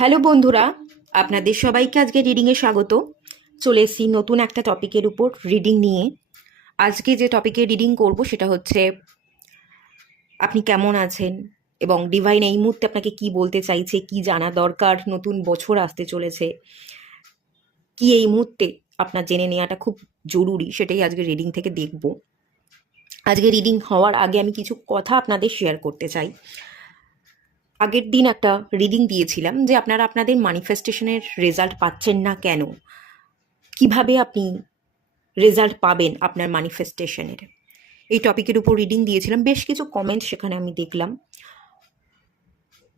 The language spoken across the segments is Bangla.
হ্যালো বন্ধুরা, আপনাদের সবাইকে আজকে রিডিংয়ে স্বাগত। চলে এসেছি নতুন একটা টপিকের উপর রিডিং নিয়ে। আজকে যে টপিকে রিডিং করব সেটা হচ্ছে আপনি কেমন আছেন এবং ডিভাইন এই মুহূর্তে আপনাকে কি বলতে চাইছে, কি জানা দরকার। নতুন বছর আসতে চলেছে, কি এই মুহূর্তে আপনার জেনে নেওয়াটা খুব জরুরি, সেটাই আজকে রিডিং থেকে দেখব। আজকে রিডিং হওয়ার আগে আমি কিছু কথা আপনাদের শেয়ার করতে চাই। আগের দিন একটা রিডিং দিয়েছিলাম যে আপনারা আপনাদের ম্যানিফেস্টেশনের রেজাল্ট পাচ্ছেন না কেন, কিভাবে আপনি রেজাল্ট পাবেন আপনার ম্যানিফেস্টেশনের। এই টপিকের উপর রিডিং দিয়েছিলাম, বেশ কিছু কমেন্ট সেখানে আমি দেখলাম।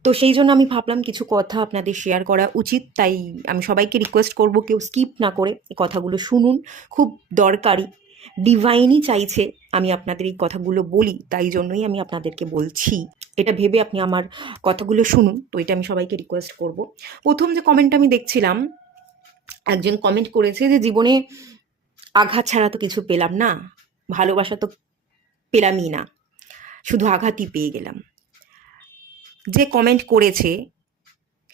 তো সেই জন্য আমি ভাবলাম কিছু কথা আপনাদের শেয়ার করা উচিত। তাই আমি সবাইকে রিকোয়েস্ট করব কেউ স্কিপ না করে এই কথাগুলো শুনুন, খুব দরকারি। ডিভাইনই চাইছে আমি আপনাদের এই কথাগুলো বলি, তাই জন্যই আমি আপনাদেরকে বলছি। এটা ভেবে আপনি আমার কথাগুলো শুনুন। তো এটা আমি সবাইকে রিকোয়েস্ট করব। প্রথম যে কমেন্ট আমি দেখছিলাম, একজন কমেন্ট করেছে যে জীবনে আঘাত ছাড়া তো কিছু পেলাম না, ভালোবাসা তো পেলামই না, শুধু আঘাতই পেয়ে গেলাম। যে কমেন্ট করেছে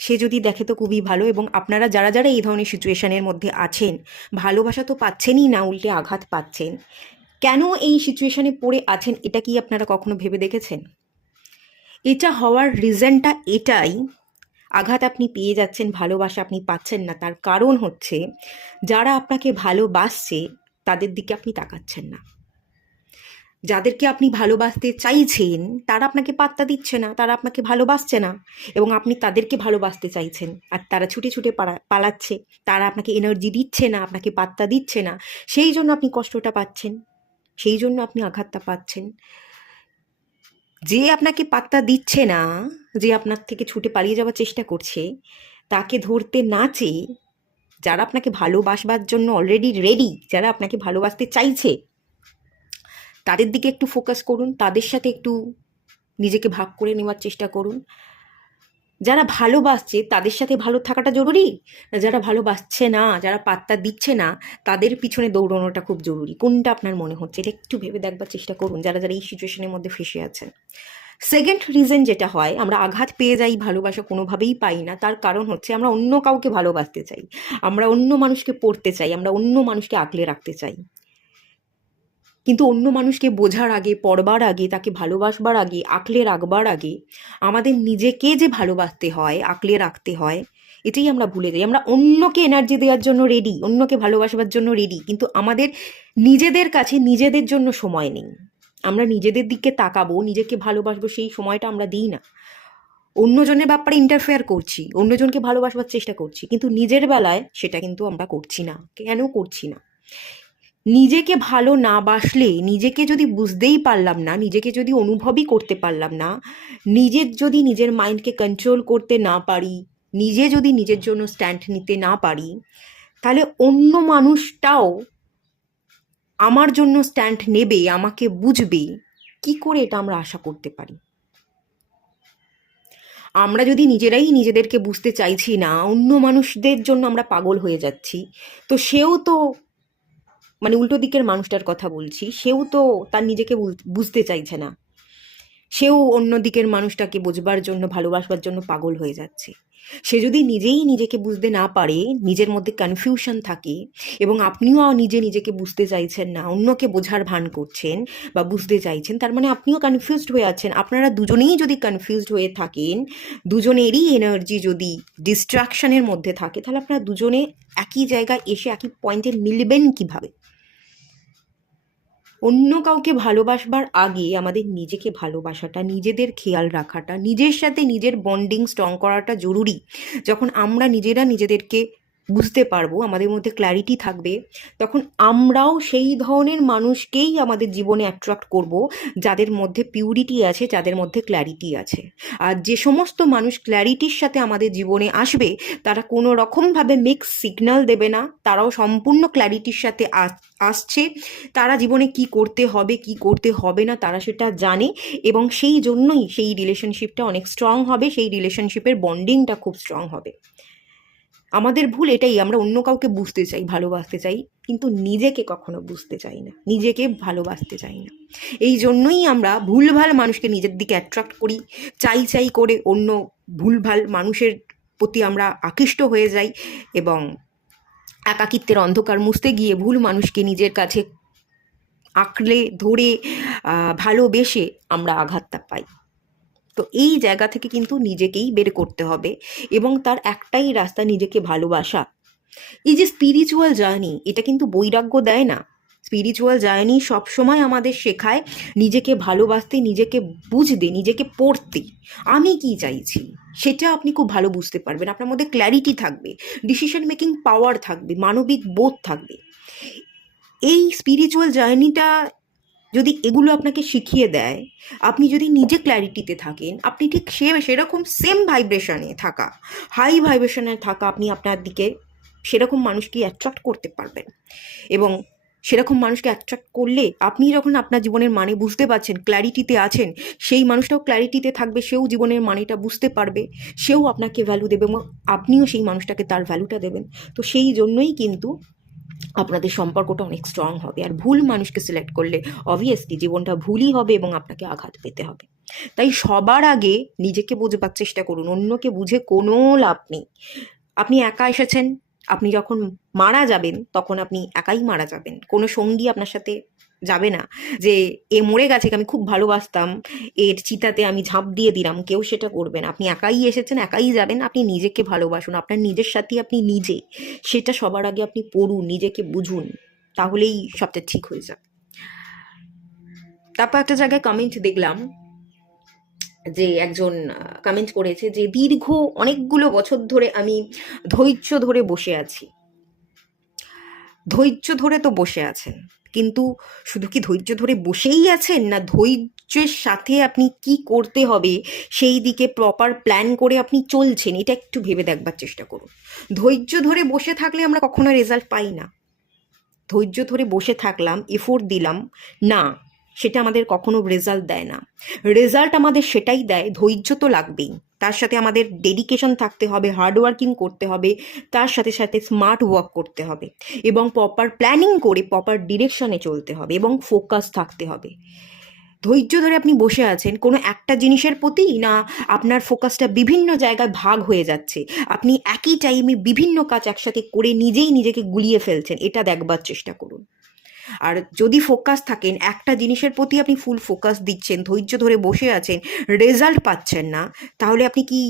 সে যদি দেখে তো খুবই ভালো। এবং আপনারা যারা যারা এই ধরনের সিচুয়েশনের মধ্যে আছেন, ভালোবাসা তো পাচ্ছেনই না, উল্টে আঘাত পাচ্ছেন, কেন এই সিচুয়েশনে পড়ে আছেন এটা কি আপনারা কখনো ভেবে দেখেছেন? এটা হওয়ার রিজনটা এটাই, আঘাত আপনি পেয়ে যাচ্ছেন, ভালোবাসা আপনি পাচ্ছেন না, তার কারণ হচ্ছে যারা আপনাকে ভালোবাসছে তাদের দিকে আপনি তাকাচ্ছেন না। যাদেরকে আপনি ভালোবাসতে চাইছেন তারা আপনাকে পাত্তা দিচ্ছে না, তারা আপনাকে ভালোবাসছে না, এবং আপনি তাদেরকে ভালোবাসতে চাইছেন আর তারা ছুটে ছুটে পালাচ্ছে। তারা আপনাকে এনার্জি দিচ্ছে না, আপনাকে পাত্তা দিচ্ছে না, সেই জন্য আপনি কষ্টটা পাচ্ছেন, সেই জন্য আপনি আঘাতটা পাচ্ছেন। যে আপনাকে পাত্তা দিচ্ছে না, যে আপনার থেকে ছুটে পালিয়ে যাওয়ার চেষ্টা করছে, তাকে ধরতে না চেয়ে যারা আপনাকে ভালোবাসবার জন্য অলরেডি রেডি, যারা আপনাকে ভালোবাসতে চাইছে, তাদের দিকে একটু ফোকাস করুন, তাদের সাথে একটু নিজেকে ভাগ করে নেওয়ার চেষ্টা করুন। যারা ভালোবাসছে তাদের সাথে ভালো থাকাটা জরুরি, যারা ভালোবাসছে না, যারা পাত্তা দিচ্ছে না, তাদের পিছনে দৌড়ানোটা খুব জরুরি? কোনটা আপনার মনে হচ্ছে এটা একটু ভেবে দেখবার চেষ্টা করুন, যারা যারা এই সিচুয়েশনের মধ্যে ফেসে আছেন। সেকেন্ড রিজন যেটা হয়, আমরা আঘাত পেয়ে যাই, ভালোবাসা কোনোভাবেই পাই না, তার কারণ হচ্ছে আমরা অন্য কাউকে ভালোবাসতে চাই, আমরা অন্য মানুষকে পড়তে চাই, আমরা অন্য মানুষকে আঁকলে রাখতে চাই। কিন্তু অন্য মানুষকে বোঝার আগে, পড়বার আগে, তাকে ভালোবাসবার আগে, আঁকলে রাখবার আগে আমাদের নিজেকে যে ভালোবাসতে হয়, আঁকলে রাখতে হয়, এটাই আমরা ভুলে যাই। আমরা অন্যকে এনার্জি দেওয়ার জন্য রেডি, অন্যকে ভালোবাসবার জন্য রেডি, কিন্তু আমাদের নিজেদের কাছে নিজেদের জন্য সময় নেই। আমরা নিজেদের দিকে তাকাবো, নিজেকে ভালোবাসবো, সেই সময়টা আমরা দিই না। অন্যজনের ব্যাপারে ইন্টারফেয়ার করছি, অন্যজনকে ভালোবাসবার চেষ্টা করছি, কিন্তু নিজের বেলায় সেটা কিন্তু আমরা করছি না। কেন করছি না? নিজেকে ভালো না বাসলে, নিজেকে যদি বুঝতেই পারলাম না, নিজেকে যদি অনুভবই করতে পারলাম না, নিজের যদি নিজের মাইন্ডকে কন্ট্রোল করতে না পারি, নিজে যদি নিজের জন্য স্ট্যান্ড নিতে না পারি, তাহলে অন্য মানুষটাও আমার জন্য স্ট্যান্ড নেবে, আমাকে বুঝবে কি করে? এটা আমরা আশা করতে পারি? আমরা যদি নিজেরাই নিজেদেরকে বুঝতে চাইছি না, অন্য মানুষদের জন্য আমরা পাগল হয়ে যাচ্ছি, তো সেও তো, মানে উল্টো দিকের মানুষটার কথা বলছি, সেও তো তার নিজেকে বুঝতে চাইছে না, সেও অন্য দিকের মানুষটাকে বোঝবার জন্য, ভালোবাসবার জন্য পাগল হয়ে যাচ্ছে। সে যদি নিজেই নিজেকে বুঝতে না পারে, নিজের মধ্যে কনফিউশন থাকে, এবং আপনিও নিজে নিজেকে বুঝতে চাইছেন না, অন্যকে বোঝার ভান করছেন বা বুঝতে চাইছেন, তার মানে আপনিও কনফিউজড হয়ে আছেন। আপনারা দুজনেই যদি কনফিউজড হয়ে থাকেন, দুজনেরই এনার্জি যদি ডিস্ট্রাকশনের মধ্যে থাকে, তাহলে আপনারা দুজনে একই জায়গায় এসে একই পয়েন্টে মিলবেন কিভাবে? অন্য কাউকে ভালোবাসবার আগে আমাদের নিজেকে ভালোবাসাটা, নিজেদের খেয়াল রাখাটা, নিজের সাথে নিজের বন্ডিং স্ট্রং করাটা জরুরি। যখন আমরা নিজেরা নিজেদেরকে বুঝতে পারবো, আমাদের মধ্যে ক্ল্যারিটি থাকবে, তখন আমরাও সেই ধরনের মানুষকেই আমাদের জীবনে অ্যাট্রাক্ট করব, যাদের মধ্যে পিউরিটি আছে, যাদের মধ্যে ক্ল্যারিটি আছে। আর যে সমস্ত মানুষ ক্ল্যারিটির সাথে আমাদের জীবনে আসবে, তারা কোনো রকমভাবে মিক্স সিগন্যাল দেবে না, তারাও সম্পূর্ণ ক্ল্যারিটির সাথে আসছে। তারা জীবনে কি করতে হবে, কি করতে হবে না, তারা সেটা জানে, এবং সেই জন্যই সেই রিলেশনশিপটা অনেক স্ট্রং হবে, সেই রিলেশনশিপের বন্ডিংটা খুব স্ট্রং হবে। আমাদের ভুল এটাই, আমরা অন্য কাউকে বুঝতে চাই, ভালোবাসতে চাই, কিন্তু নিজেকে কখনো বুঝতে চাই না, নিজেকে ভালোবাসতে চাই না। এই জন্যই আমরা ভুলভাল মানুষকে নিজের দিকে অ্যাট্রাক্ট করি, চাই চাই করে অন্য ভুলভাল মানুষের প্রতি আমরা আকৃষ্ট হয়ে যাই এবং একাকিত্বের অন্ধকার মুছতে গিয়ে ভুল মানুষকে নিজের কাছে আঁকড়ে ধরে ভালোবেসে আমরা আঘাতটা পাই। তো এই জায়গা থেকে কিন্তু নিজেকেই বের করতে হবে এবং তার একটাই রাস্তা নিজেকে ভালোবাসা। এই যে স্পিরিচুয়াল জার্নি, এটা কিন্তু বৈরাগ্য দেয় না। স্পিরিচুয়াল জার্নি সবসময় আমাদের শেখায় নিজেকে ভালোবাসতে, নিজেকে বুঝতে, নিজেকে পড়তে। আমি কি চাইছি সেটা আপনি খুব ভালো বুঝতে পারবেন, আপনার মধ্যে ক্ল্যারিটি থাকবে, ডিসিশন মেকিং পাওয়ার থাকবে, মানবিক বোধ থাকবে। এই স্পিরিচুয়াল জার্নিটা যদি এগুলো আপনাকে শিখিয়ে দেয়, আপনি যদি নিজে ক্ল্যারিটিতে থাকেন, আপনি ঠিক সেরকম সেম ভাইব্রেশনে থাকা, হাই ভাইব্রেশনে থাকা আপনি আপনার দিকে সেরকম মানুষকে অ্যাট্রাক্ট করতে পারবেন। এবং সেরকম মানুষকে অ্যাট্রাক্ট করলে আপনি যখন আপনার জীবনের মানে বুঝতে পারছেন, ক্ল্যারিটিতে আছেন, সেই মানুষটাও ক্ল্যারিটিতে থাকবে, সেও জীবনের মানেটা বুঝতে পারবে, সেও আপনাকে ভ্যালু দেবে এবং আপনিও সেই মানুষটাকে তার ভ্যালুটা দেবেন। তো সেই জন্যই কিন্তু আপনাদের সম্পর্কটা অনেক স্ট্রং হবে। আর ভুল মানুষকে সিলেক্ট করলে অবভিয়াসলি জীবনটা ভুলই হবে এবং আপনাকে আঘাত পেতে হবে। তাই সবার আগে নিজেকে বোঝবার চেষ্টা করুন, অন্যকে বুঝে কোনো লাভ নেই। আপনি একা এসেছেন, আপনি যখন মারা যাবেন তখন আপনি একাই মারা যাবেন, কোনো সঙ্গী আপনার সাথে যাবে না যে এ মরে গেছে, আমি খুব ভালোবাসতাম, এর চিতাতে আমি ঝাঁপ দিয়ে দিলাম, কেউ সেটা করবে না। আপনি একাই এসেছেন, একাই যাবেন। আপনি নিজেকে ভালোবাসুন, আপনার নিজের সাথে আপনি নিজে, সেটা সবার আগে আপনি পড়ুন, নিজেকে বুঝুন, তাহলেই সবটা ঠিক হয়ে যাবে। তারপর একটা জায়গায় কমেন্ট দেখলাম যে একজন কমেন্ট করেছে যে দীর্ঘ অনেকগুলো বছর ধরে আমি ধৈর্য ধরে বসে আছি। ধৈর্য ধরে তো বসে আছেন, কিন্তু শুধু কি ধৈর্য ধরে বসেই আছেন, না ধৈর্যের সাথে আপনি কি করতে হবে সেই দিকে প্রপার প্ল্যান করে আপনি চলছেন, এটা একটু ভেবে দেখবার চেষ্টা করুন। ধৈর্য ধরে বসে থাকলে আমরা কখনো রেজাল্ট পাই না। ধৈর্য ধরে বসে থাকলাম, এফোর্ট দিলাম না, সেটা আমাদের কখনো রেজাল্ট দেয় না। রেজাল্ট আমাদের সেটাই দেয়, ধৈর্য তো লাগবেই, তার সাথে আমাদের ডেডিকেশন থাকতে হবে, হার্ডওয়ার্কিং করতে হবে, তার সাথে সাথে স্মার্ট ওয়ার্ক করতে হবে এবং প্রপার প্ল্যানিং করে প্রপার ডিরেকশনে চলতে হবে এবং ফোকাস থাকতে হবে। ধৈর্য ধরে আপনি বসে আছেন কোনো একটা জিনিসের প্রতি, না আপনার ফোকাসটা বিভিন্ন জায়গায় ভাগ হয়ে যাচ্ছে, আপনি একই টাইমে বিভিন্ন কাজ একসাথে করে নিজেই নিজেকে গুলিয়ে ফেলছেন, এটা দেখবার চেষ্টা করুন। আর যদি ফোকাস থাকেন একটা জিনিসের প্রতি, আপনি ফুল ফোকাস দিচ্ছেন, ধৈর্য ধরে বসে আছেন, রেজাল্ট পাচ্ছেন না, তাহলে আপনি কি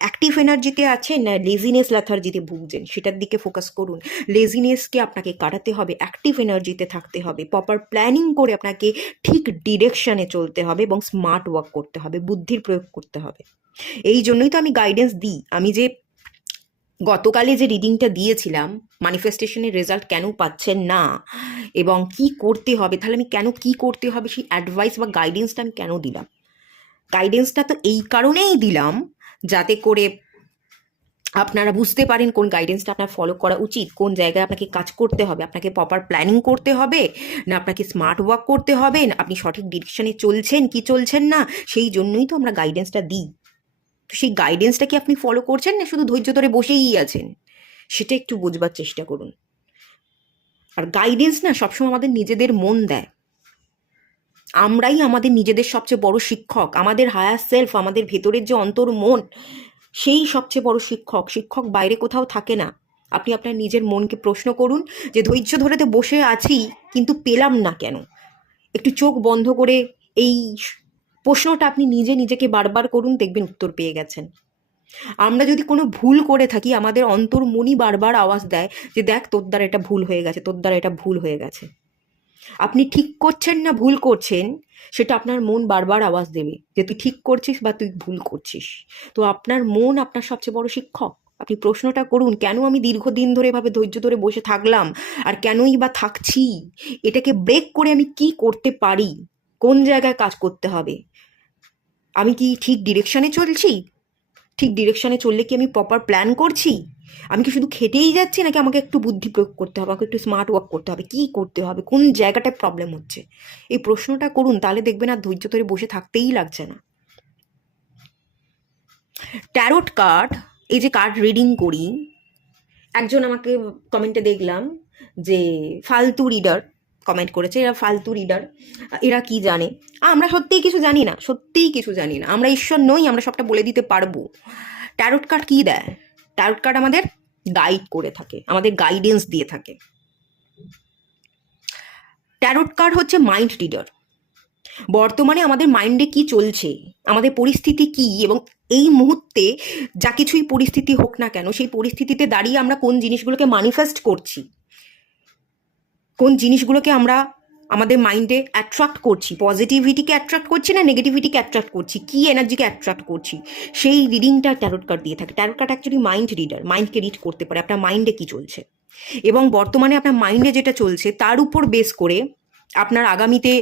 অ্যাক্টিভ এনার্জিতে আছেন না লেজিনেস ল্যাথার্জিতে ভুগছেন? সেটার দিকে ফোকাস করুন। লেজিনেসকে আপনাকে কাটাতে হবে, অ্যাক্টিভ এনার্জিতে থাকতে হবে, প্রপার প্ল্যানিং করে আপনাকে ঠিক ডিরেকশনে চলতে হবে এবং স্মার্ট ওয়ার্ক করতে হবে, বুদ্ধির প্রয়োগ করতে হবে। এই জন্যই তো আমি গাইডেন্স দিই। আমি যে গতকালে যে রিডিংটা দিয়েছিলাম, ম্যানিফেস্টেশনের রেজাল্ট কেন পাচ্ছেন না এবং কি করতে হবে, তাহলে আমি কেন কি করতে হবে সেই অ্যাডভাইস বা গাইডেন্সটা আমি কেন দিলাম? গাইডেন্সটা তো এই কারণেই দিলাম যাতে করে আপনারা বুঝতে পারেন কোন গাইডেন্সটা আপনার ফলো করা উচিত, কোন জায়গায় আপনাকে কাজ করতে হবে, আপনাকে প্রপার প্ল্যানিং করতে হবে না আপনাকে স্মার্ট ওয়ার্ক করতে হবে, না আপনি সঠিক ডিরেকশনে চলছেন কি চলছেন না। সেই জন্যই তো আমরা গাইডেন্সটা দিই। তো সেই গাইডেন্সটা কি আপনি ফলো করছেন না শুধু ধৈর্য ধরে বসেই আছেন, সেটা একটু বুঝবার চেষ্টা করুন। আর গাইডেন্স না সবসময় আমাদের নিজেদের মন দেয়। আমরাই আমাদের নিজেদের সবচেয়ে বড় শিক্ষক, আমাদের হায়ার সেলফ, আমাদের ভেতরের যে অন্তর মন, সেই সবচেয়ে বড় শিক্ষক। শিক্ষক বাইরে কোথাও থাকে না। আপনি আপনার নিজের মনকে প্রশ্ন করুন যে ধৈর্য ধরে তো বসে আছি কিন্তু পেলাম না কেন। একটু চোখ বন্ধ করে এই প্রশ্নটা আপনি নিজে নিজেকে বারবার করুন, দেখবেন উত্তর পেয়ে গেছেন। আমরা যদি কোনো ভুল করে থাকি, আমাদের অন্তর্মনই বারবার আওয়াজ দেয় যে দেখ তোর দ্বারা এটা ভুল হয়ে গেছে, তোর দ্বারা এটা ভুল হয়ে গেছে। আপনি ঠিক করছেন না ভুল করছেন, সেটা আপনার মন বারবার আওয়াজ দেবে যে তুই ঠিক করছিস বা তুই ভুল করছিস। তো আপনার মন আপনার সবচেয়ে বড় শিক্ষক। আপনি প্রশ্নটা করুন, কেন আমি দীর্ঘদিন ধরে এভাবে ধৈর্য ধরে বসে থাকলাম আর কেনই বা থাকছি, এটাকে ব্রেক করে আমি কি করতে পারি, কোন জায়গায় কাজ করতে হবে, আমি কি ঠিক ডিরেকশনে চলছি, ঠিক ডিরেকশনে চললে কি আমি প্রপার প্ল্যান করছি, আমি কি শুধু খেটেই যাচ্ছি নাকি আমাকে একটু বুদ্ধি প্রয়োগ করতে হবে, আমাকে একটু স্মার্ট ওয়ার্ক করতে হবে, কী করতে হবে, কোন জায়গাটায় প্রবলেম হচ্ছে, এই প্রশ্নটা করুন। তাহলে দেখবেন আর ধৈর্য ধরে বসে থাকতেই লাগছে না। ট্যারোট কার্ড, এই যে কার্ড রিডিং করি, একজন আমাকে কমেন্টে দেখলাম যে ফালতু রিডার কমেন্ট করেছে, এরা ফালতু রিডার, এরা কি জানে। আমরা সত্যিই কিছু জানি না, সত্যিই কিছু জানি না, আমরা ঈশ্বর নই, আমরা সবটা বলে দিতে পারবো। ট্যারোট কার্ড কী দেয়? ট্যারোট কার্ড আমাদের গাইড করে থাকে, আমাদের গাইডেন্স দিয়ে থাকে। ট্যারোট কার্ড হচ্ছে মাইন্ড রিডার। বর্তমানে আমাদের মাইন্ডে কি চলছে, আমাদের পরিস্থিতি কি, এবং এই মুহূর্তে যা কিছুই পরিস্থিতি হোক না কেন, সেই পরিস্থিতিতে দাঁড়িয়ে আমরা কোন জিনিসগুলোকে ম্যানিফেস্ট করছি, কোন জিনিসগুলোকে আমরা আমাদের মাইন্ডে অ্যাট্রাক্ট করছি, পজিটিভিটিকে অ্যাট্রাক্ট করছি না নেগেটিভিটিকে অ্যাট্রাক্ট করছি, কি এনার্জিকে অ্যাট্রাক্ট করছি, সেই রিডিংটা ট্যারোট কার্ড দিয়ে থাকে। Tarot card actually mind reader, মাইন্ডকে রিড করতে পারে আপনার মাইন্ডে কি চলছে, এবং বর্তমানে আপনার মাইন্ডে যেটা চলছে তার উপর বেস করে আপনার আগামীতে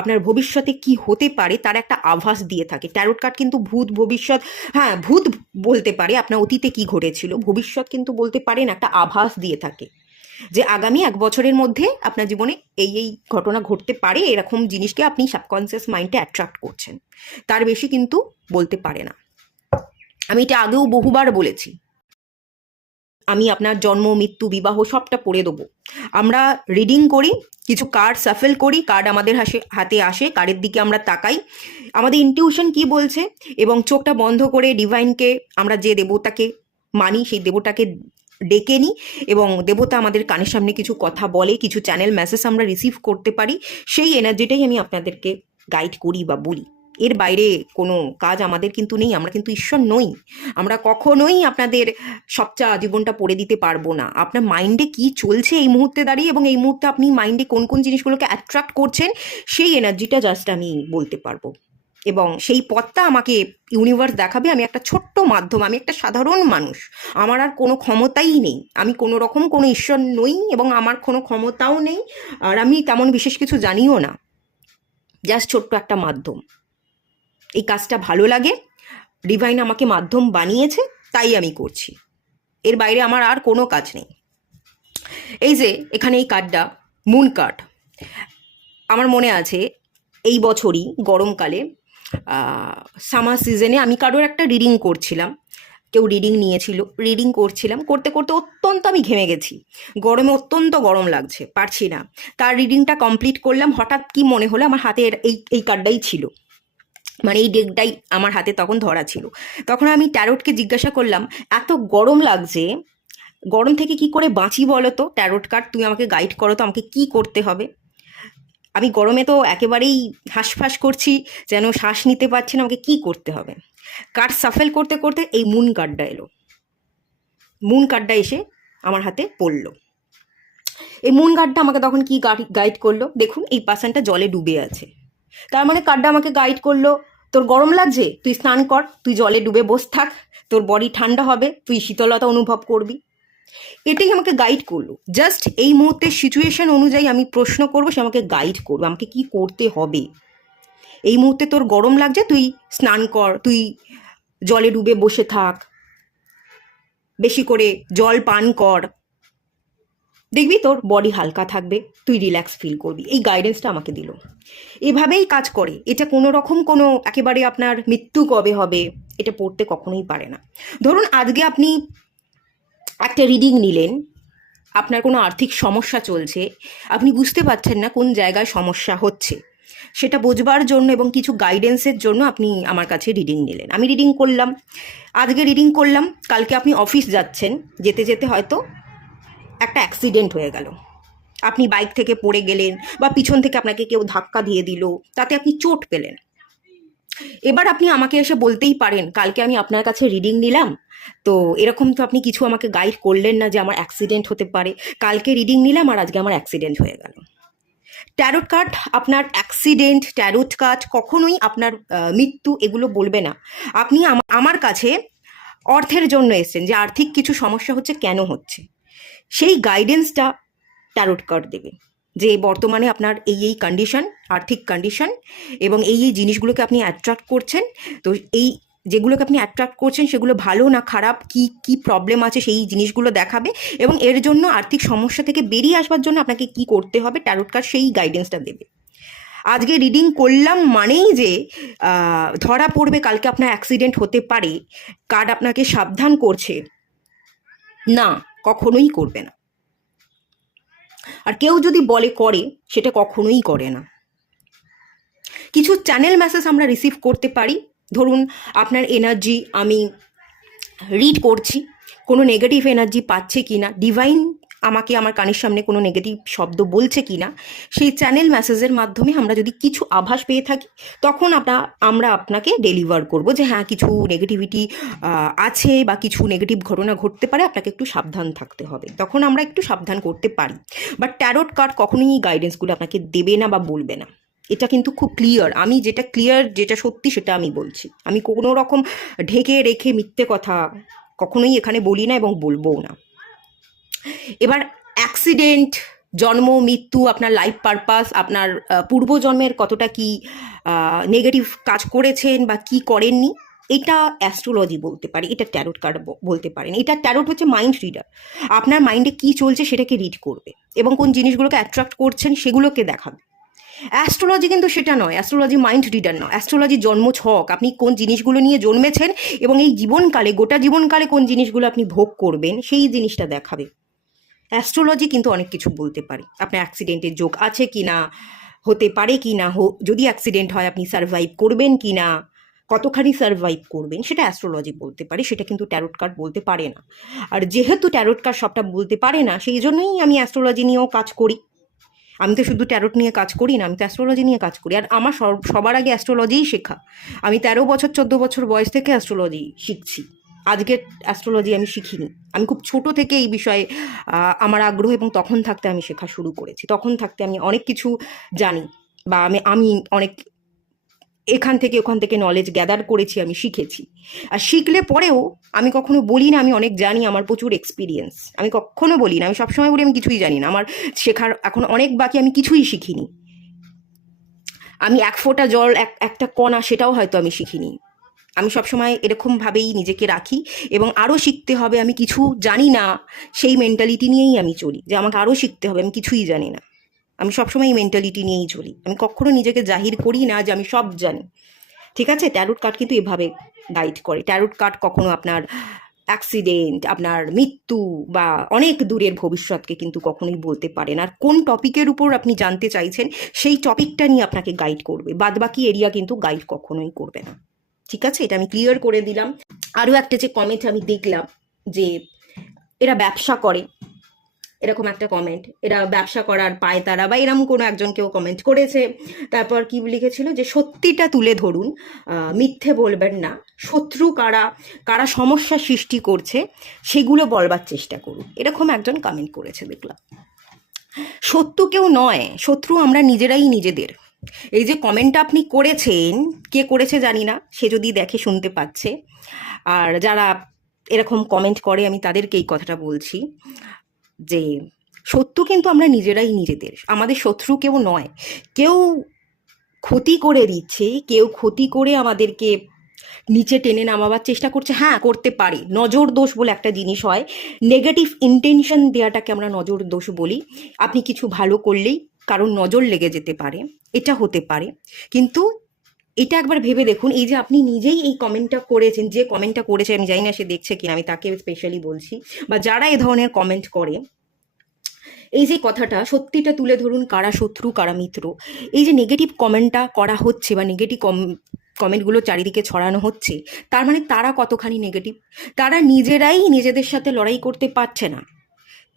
আপনার ভবিষ্যতে কি হতে পারে তার একটা আভাস দিয়ে থাকে। ট্যারোট কার্ড কিন্তু ভূত ভবিষ্যৎ, হ্যাঁ ভূত বলতে পারে আপনার অতীতে কি ঘটেছিল, ভবিষ্যৎ কিন্তু বলতে পারেন একটা আভাস দিয়ে থাকে যে আগামী 1 বছরের মধ্যে আপনার জীবনে এই ঘটনা ঘটতে পারে, এরকম জিনিসকে আপনি সাবকনসিয়াস মাইন্ডে অ্যাট্রাক্ট করছেন, তার বেশি কিন্তু বলতে পারে না। আমি এটা আগেও বহুবার বলেছি। আমি আপনার জন্ম, মৃত্যু, বিবাহ সবটা পড়ে দেবো। আমরা রিডিং করি, কিছু কার্ড সাফেল করি, কার্ড আমাদের হাতে আসে, কার্ডের দিকে আমরা তাকাই, আমাদের ইনটিউশন কি বলছে, এবং চোখটা বন্ধ করে ডিভাইনকে আমরা যে দেবতাকে মানি সেই দেবতাকে ডেকে নিই, এবং দেবতা আমাদের কানের সামনে কিছু কথা বলে, কিছু চ্যানেল মেসেজ আমরা রিসিভ করতে পারি, সেই এনার্জিটাই আমি আপনাদেরকে গাইড করি বা বলি। এর বাইরে কোনো কাজ আমাদের কিন্তু নেই, আমরা কিন্তু ঈশ্বর নই। আমরা কখনোই আপনাদের সবচা জীবনটা পড়ে দিতে পারবো না। আপনার মাইন্ডে কি চলছে এই মুহূর্তে দাঁড়িয়ে, এবং এই মুহূর্তে আপনি মাইন্ডে কোন কোন জিনিসগুলোকে অ্যাট্রাক্ট করছেন, সেই এনার্জিটা জাস্ট আমি বলতে পারবো, এবং সেই পথটা আমাকে ইউনিভার্স দেখাবে। আমি একটা ছোট্ট মাধ্যম, আমি একটা সাধারণ মানুষ, আমার আর কোনো ক্ষমতাই নেই, আমি কোনো রকম কোনো ঈশ্বর নই, এবং আমার কোনো ক্ষমতাও নেই, আর আমি তেমন বিশেষ কিছু জানিও না, জাস্ট ছোট্ট একটা মাধ্যম। এই কাজটা ভালো লাগে, ডিভাইন আমাকে মাধ্যম বানিয়েছে, তাই আমি করছি, এর বাইরে আমার আর কোনো কাজ নেই। এই যে এখানে এই কার্ডটা মুন কার্ড, আমার মনে আছে এই বছরই গরমকালে সামার সিজনে আমি কারোর একটা রিডিং করছিলাম, কেউ রিডিং নিয়েছিল, রিডিং করছিলাম, করতে করতে অত্যন্ত আমি ঘেমে গেছি, গরমে অত্যন্ত গরম লাগছে, পারছি না। তার রিডিংটা কমপ্লিট করলাম, হঠাৎ কি মনে হলো আমার হাতে এই কার্ডটাই ছিল, মানে এই ডেকটাই আমার হাতে তখন ধরা ছিল। তখন আমি ট্যারোটকে জিজ্ঞাসা করলাম, এত গরম লাগছে, গরম থেকে কি করে বাঁচি বলো তো ট্যারোট কার্ড, তুমি আমাকে গাইড করো তো, আমাকে কি করতে হবে। আমি গরমে তো একেবারেই হাঁসফাঁস করছি, যেন শ্বাস নিতে পারছি না, আমাকে কি করতে হবে। কার্ড সাফেল করতে করতে এই মুন কার্ডটা এলো, মুন কার্ডটা এসে আমার হাতে পড়লো। এই মুন কার্ডটা আমাকে তখন কি গাইড করলো, দেখুন এই পার্সনটা জলে ডুবে আছে, তার মানে কার্ডটা আমাকে গাইড করলো, তোর গরম লাগছে, তুই স্নান কর, তুই জলে ডুবে বস থাক, তোর বডি ঠান্ডা হবে, তুই শীতলতা অনুভব করবি। এটাই আমাকে গাইড করলো। জাস্ট এই মুহূর্তের সিচুয়েশন অনুযায়ী আমি প্রশ্ন করবো, সে আমাকে গাইড করবে আমাকে কি করতে হবে। এই মুহূর্তে তোর গরম লাগছে, তুই স্নান কর, তুই জলে ডুবে বসে থাক, বেশি করে জল পান কর, দেখবি তোর বডি হালকা থাকবে, তুই রিল্যাক্স ফিল করবি। এই গাইডেন্সটা আমাকে দিল। এভাবেই কাজ করে, এটা কোনো রকম কোনো একেবারে আপনার মৃত্যু কবে হবে এটা পড়তে কখনোই পারে না। ধরুন আজকে আপনি একটা রিডিং নিলেন, আপনার কোনো আর্থিক সমস্যা চলছে, আপনি বুঝতে পারছেন না কোন জায়গায় সমস্যা হচ্ছে, সেটা বোঝবার জন্য এবং কিছু গাইডেন্সের জন্য আপনি আমার কাছে রিডিং নিলেন। আমি রিডিং করলাম, আজকে রিডিং করলাম, কালকে আপনি অফিস যাচ্ছেন, যেতে যেতে হয়তো একটা অ্যাক্সিডেন্ট হয়ে গেল, আপনি বাইক থেকে পড়ে গেলেন, বা পিছন থেকে আপনাকে কেউ ধাক্কা দিয়ে দিল, তাতে আপনি চোট পেলেন। এবার আপনি আমাকে এসে বলতেই পারেন, কালকে আমি আপনার কাছে রিডিং নিলাম, তো এরকম তো আপনি কিছু আমাকে গাইড করলেন না যে আমার অ্যাক্সিডেন্ট হতে পারে, কালকে রিডিং নিলাম আর আজকে আমার অ্যাক্সিডেন্ট হয়ে গেল। ট্যারোট কার্ড আপনার অ্যাক্সিডেন্ট, ট্যারোট কার্ড কখনোই আপনার মৃত্যু এগুলো বলবে না। আপনি আমার কাছে অর্থের জন্য এসেছেন, যে আর্থিক কিছু সমস্যা হচ্ছে, কেন হচ্ছে, সেই গাইডেন্সটা ট্যারোট কার্ড দেবে, যে বর্তমানে আপনার এই কন্ডিশন, আর্থিক কন্ডিশন, এবং এই জিনিসগুলোকে আপনি অ্যাট্রাক্ট করছেন, তো এই যেগুলোকে আপনি অ্যাট্রাক্ট করছেন সেগুলো ভালো না খারাপ, কি কি প্রবলেম আছে সেই জিনিসগুলো দেখাবে, এবং এর জন্য আর্থিক সমস্যা থেকে বেরিয়ে আসবার জন্য আপনাকে কি করতে হবে ট্যারোট কার্ড সেই গাইডেন্সটা দেবে। আজকে রিডিং করলাম মানেই যে ধরা পড়বে কালকে আপনার অ্যাক্সিডেন্ট হতে পারে, কার্ড আপনাকে সাবধান করছে, না কখনোই করবে না। আর কেউ যদি বলে করে, সেটা কখনোই করে না। কিছু চ্যানেল মেসেজ আমরা রিসিভ করতে পারি, ধরুন আপনার এনার্জি আমি রিড করছি, কোনো নেগেটিভ এনার্জি পাচ্ছে কি না, ডিভাইন আমাকে আমার কানের সামনে কোনো নেগেটিভ শব্দ বলছে কি না, সেই চ্যানেল মেসেজের মাধ্যমে আমরা যদি কিছু আভাস পেয়ে থাকি, তখন আমরা আপনাকে ডেলিভার করব যে হ্যাঁ কিছু নেগেটিভিটি আছে বা কিছু নেগেটিভ ঘটনা ঘটতে পারে, আপনাকে একটু সাবধান থাকতে হবে, তখন আমরা একটু সাবধান করতে পারি। বাট ট্যারোট কার্ড কখনোই গাইডেন্সগুলো আপনাকে দেবে না বা বলবে না, এটা কিন্তু খুব ক্লিয়ার। আমি যেটা ক্লিয়ার, যেটা সত্যি সেটা আমি বলছি। আমি কোনো রকম ঢেকে রেখে মিথ্যে কথা কখনোই এখানে বলি না এবং বলবও না। এবার অ্যাক্সিডেন্ট, জন্ম মৃত্যু, আপনার লাইফ পারপাস, আপনার পূর্বজন্মের কতটা কি নেগেটিভ কাজ করেছেন বা কি করেননি, এটা অ্যাস্ট্রোলজি বলতে পারে, এটা ট্যারোট কার্ড বলতে পারেন। এটা ট্যারোট হচ্ছে মাইন্ড রিডার, আপনার মাইন্ডে কি চলছে সেটাকে রিড করবে এবং কোন জিনিসগুলোকে অ্যাট্রাক্ট করছেন সেগুলোকে দেখাবে। অ্যাস্ট্রোলজি কিন্তু সেটা নয়, অ্যাস্ট্রোলজি মাইন্ড রিডার নয়, অ্যাস্ট্রোলজি জন্ম ছক, আপনি কোন জিনিসগুলো নিয়ে জন্মেছেন এবং এই জীবনকালে, গোটা জীবনকালে কোন জিনিসগুলো আপনি ভোগ করবেন সেই জিনিসটা দেখাবে। অ্যাস্ট্রোলজি কিন্তু অনেক কিছু বলতে পারে, আপনার অ্যাক্সিডেন্টের যোগ আছে কি না, হতে পারে কি না, যদি অ্যাক্সিডেন্ট হয় আপনি সার্ভাইভ করবেন কি না, কতখানি সার্ভাইভ করবেন, সেটা অ্যাস্ট্রোলজি বলতে পারে, সেটা কিন্তু ট্যারোট কার্ড বলতে পারে না। আর যেহেতু ট্যারোট কার্ড সবটা বলতে পারে না, সেই জন্যই আমি অ্যাস্ট্রোলজি নিয়েও কাজ করি। আমি তো শুধু ট্যারোট নিয়ে কাজ করি না, আমি তো অ্যাস্ট্রোলজি নিয়ে কাজ করি। আর আমার সবার আগে অ্যাস্ট্রোলজিই শেখা। আমি 13 বছর 14 বছর বয়স থেকে অ্যাস্ট্রোলজি শিখছি, আজকের অ্যাস্ট্রোলজি আমি শিখিনি। আমি খুব ছোট থেকে এই বিষয়ে আমার আগ্রহ, এবং তখন থাকতে আমি শেখা শুরু করেছি, তখন থাকতে আমি অনেক কিছু জানি, বা আমি অনেক এখান থেকে ওখান থেকে নলেজ গ্যাদার করেছি, আমি শিখেছি। আর শিখলে পরেও আমি কখনো বলি না আমি অনেক জানি, আমার প্রচুর এক্সপিরিয়েন্স, আমি কখনো বলি না। আমি সবসময় বলি আমি কিছুই জানি না, আমার শেখার এখন অনেক বাকি, আমি কিছুই শিখিনি। আমি এক ফোঁটা জল, একটা কণা, সেটাও হয়তো আমি শিখিনি। আমি সবসময় এরকমভাবেই নিজেকে রাখি, এবং আরও শিখতে হবে, আমি কিছু জানি না সেই মেন্টালিটি নিয়েই আমি চলি, যে আমাকে আরও শিখতে হবে, আমি কিছুই জানি না। আমি সবসময় এই মেন্টালিটি নিয়েই চলি, আমি কখনো নিজেকে জাহির করি না যে আমি সব জানি। ঠিক আছে, ট্যারোট কার্ড কিন্তু এভাবে গাইড করে। ট্যারোট কার্ড কখনো আপনার অ্যাক্সিডেন্ট, আপনার মৃত্যু বা অনেক দূরের ভবিষ্যৎকে কিন্তু কখনোই বলতে পারে না। আর কোন টপিকের উপর আপনি জানতে চাইছেন সেই টপিকটা নিয়ে আপনাকে গাইড করবে, বাদবাকি এরিয়া কিন্তু গাইড কখনোই করবে না। ঠিক আছে, এটা আমি ক্লিয়ার করে দিলাম। আরও একটা যে কমেন্ট আমি দেখলাম, যে এরা ব্যবসা করে, এরকম একটা কমেন্ট, এরা ব্যবসা করার পায় তারা, বা এরকম কোনো একজন কেউ কমেন্ট করেছে। তারপর কি লিখেছিল, যে সত্যিটা তুলে ধরুন, মিথ্যে বলবেন না, শত্রু কারা কারা সমস্যা সৃষ্টি করছে সেগুলো বলবার চেষ্টা করুন, এরকম একজন কমেন্ট করেছে দেখলাম। শত্রু কেউ নয়, শত্রু আমরা নিজেরাই নিজেদের। এই যে কমেন্টটা আপনি করেছেন, কে করেছে জানি না, সে যদি দেখে শুনতে পাচ্ছে। আর যারা এরকম কমেন্ট করে আমি তাদেরকে এই কথাটা বলছি, যে শত্রু কিন্তু আমরা নিজেরাই নিজেদের, আমাদের শত্রু কেউ নয়। কেউ ক্ষতি করে দিচ্ছে, কেউ ক্ষতি করে আমাদেরকে নিচে টেনে নামাবার চেষ্টা করছে, হ্যাঁ করতে পারে। নজর দোষ বলে একটা জিনিস হয়, নেগেটিভ ইন্টেনশন দেওয়াটাকে আমরা নজর দোষ বলি। আপনি কিছু ভালো করলেই কারণ নজর লেগে যেতে পারে, এটা হতে পারে। কিন্তু এটা একবার ভেবে দেখুন, এই যে আপনি নিজেই এই কমেন্টটা করেছেন, যে কমেন্টটা করেছে আমি জানি না সে দেখছে কিনা, আমি তাকে স্পেশালি বলছি, বা যারা এ ধরনের কমেন্ট করে, এই যে কথাটা সত্যিটা তুলে ধরুন, কারা শত্রু কারা মিত্র, এই যে নেগেটিভ কমেন্টটা করা হচ্ছে বা নেগেটিভ কমেন্টগুলো চারিদিকে ছড়ানো হচ্ছে, তার মানে তারা কতখানি নেগেটিভ, তারা নিজেরাই নিজেদের সাথে লড়াই করতে পারছে না,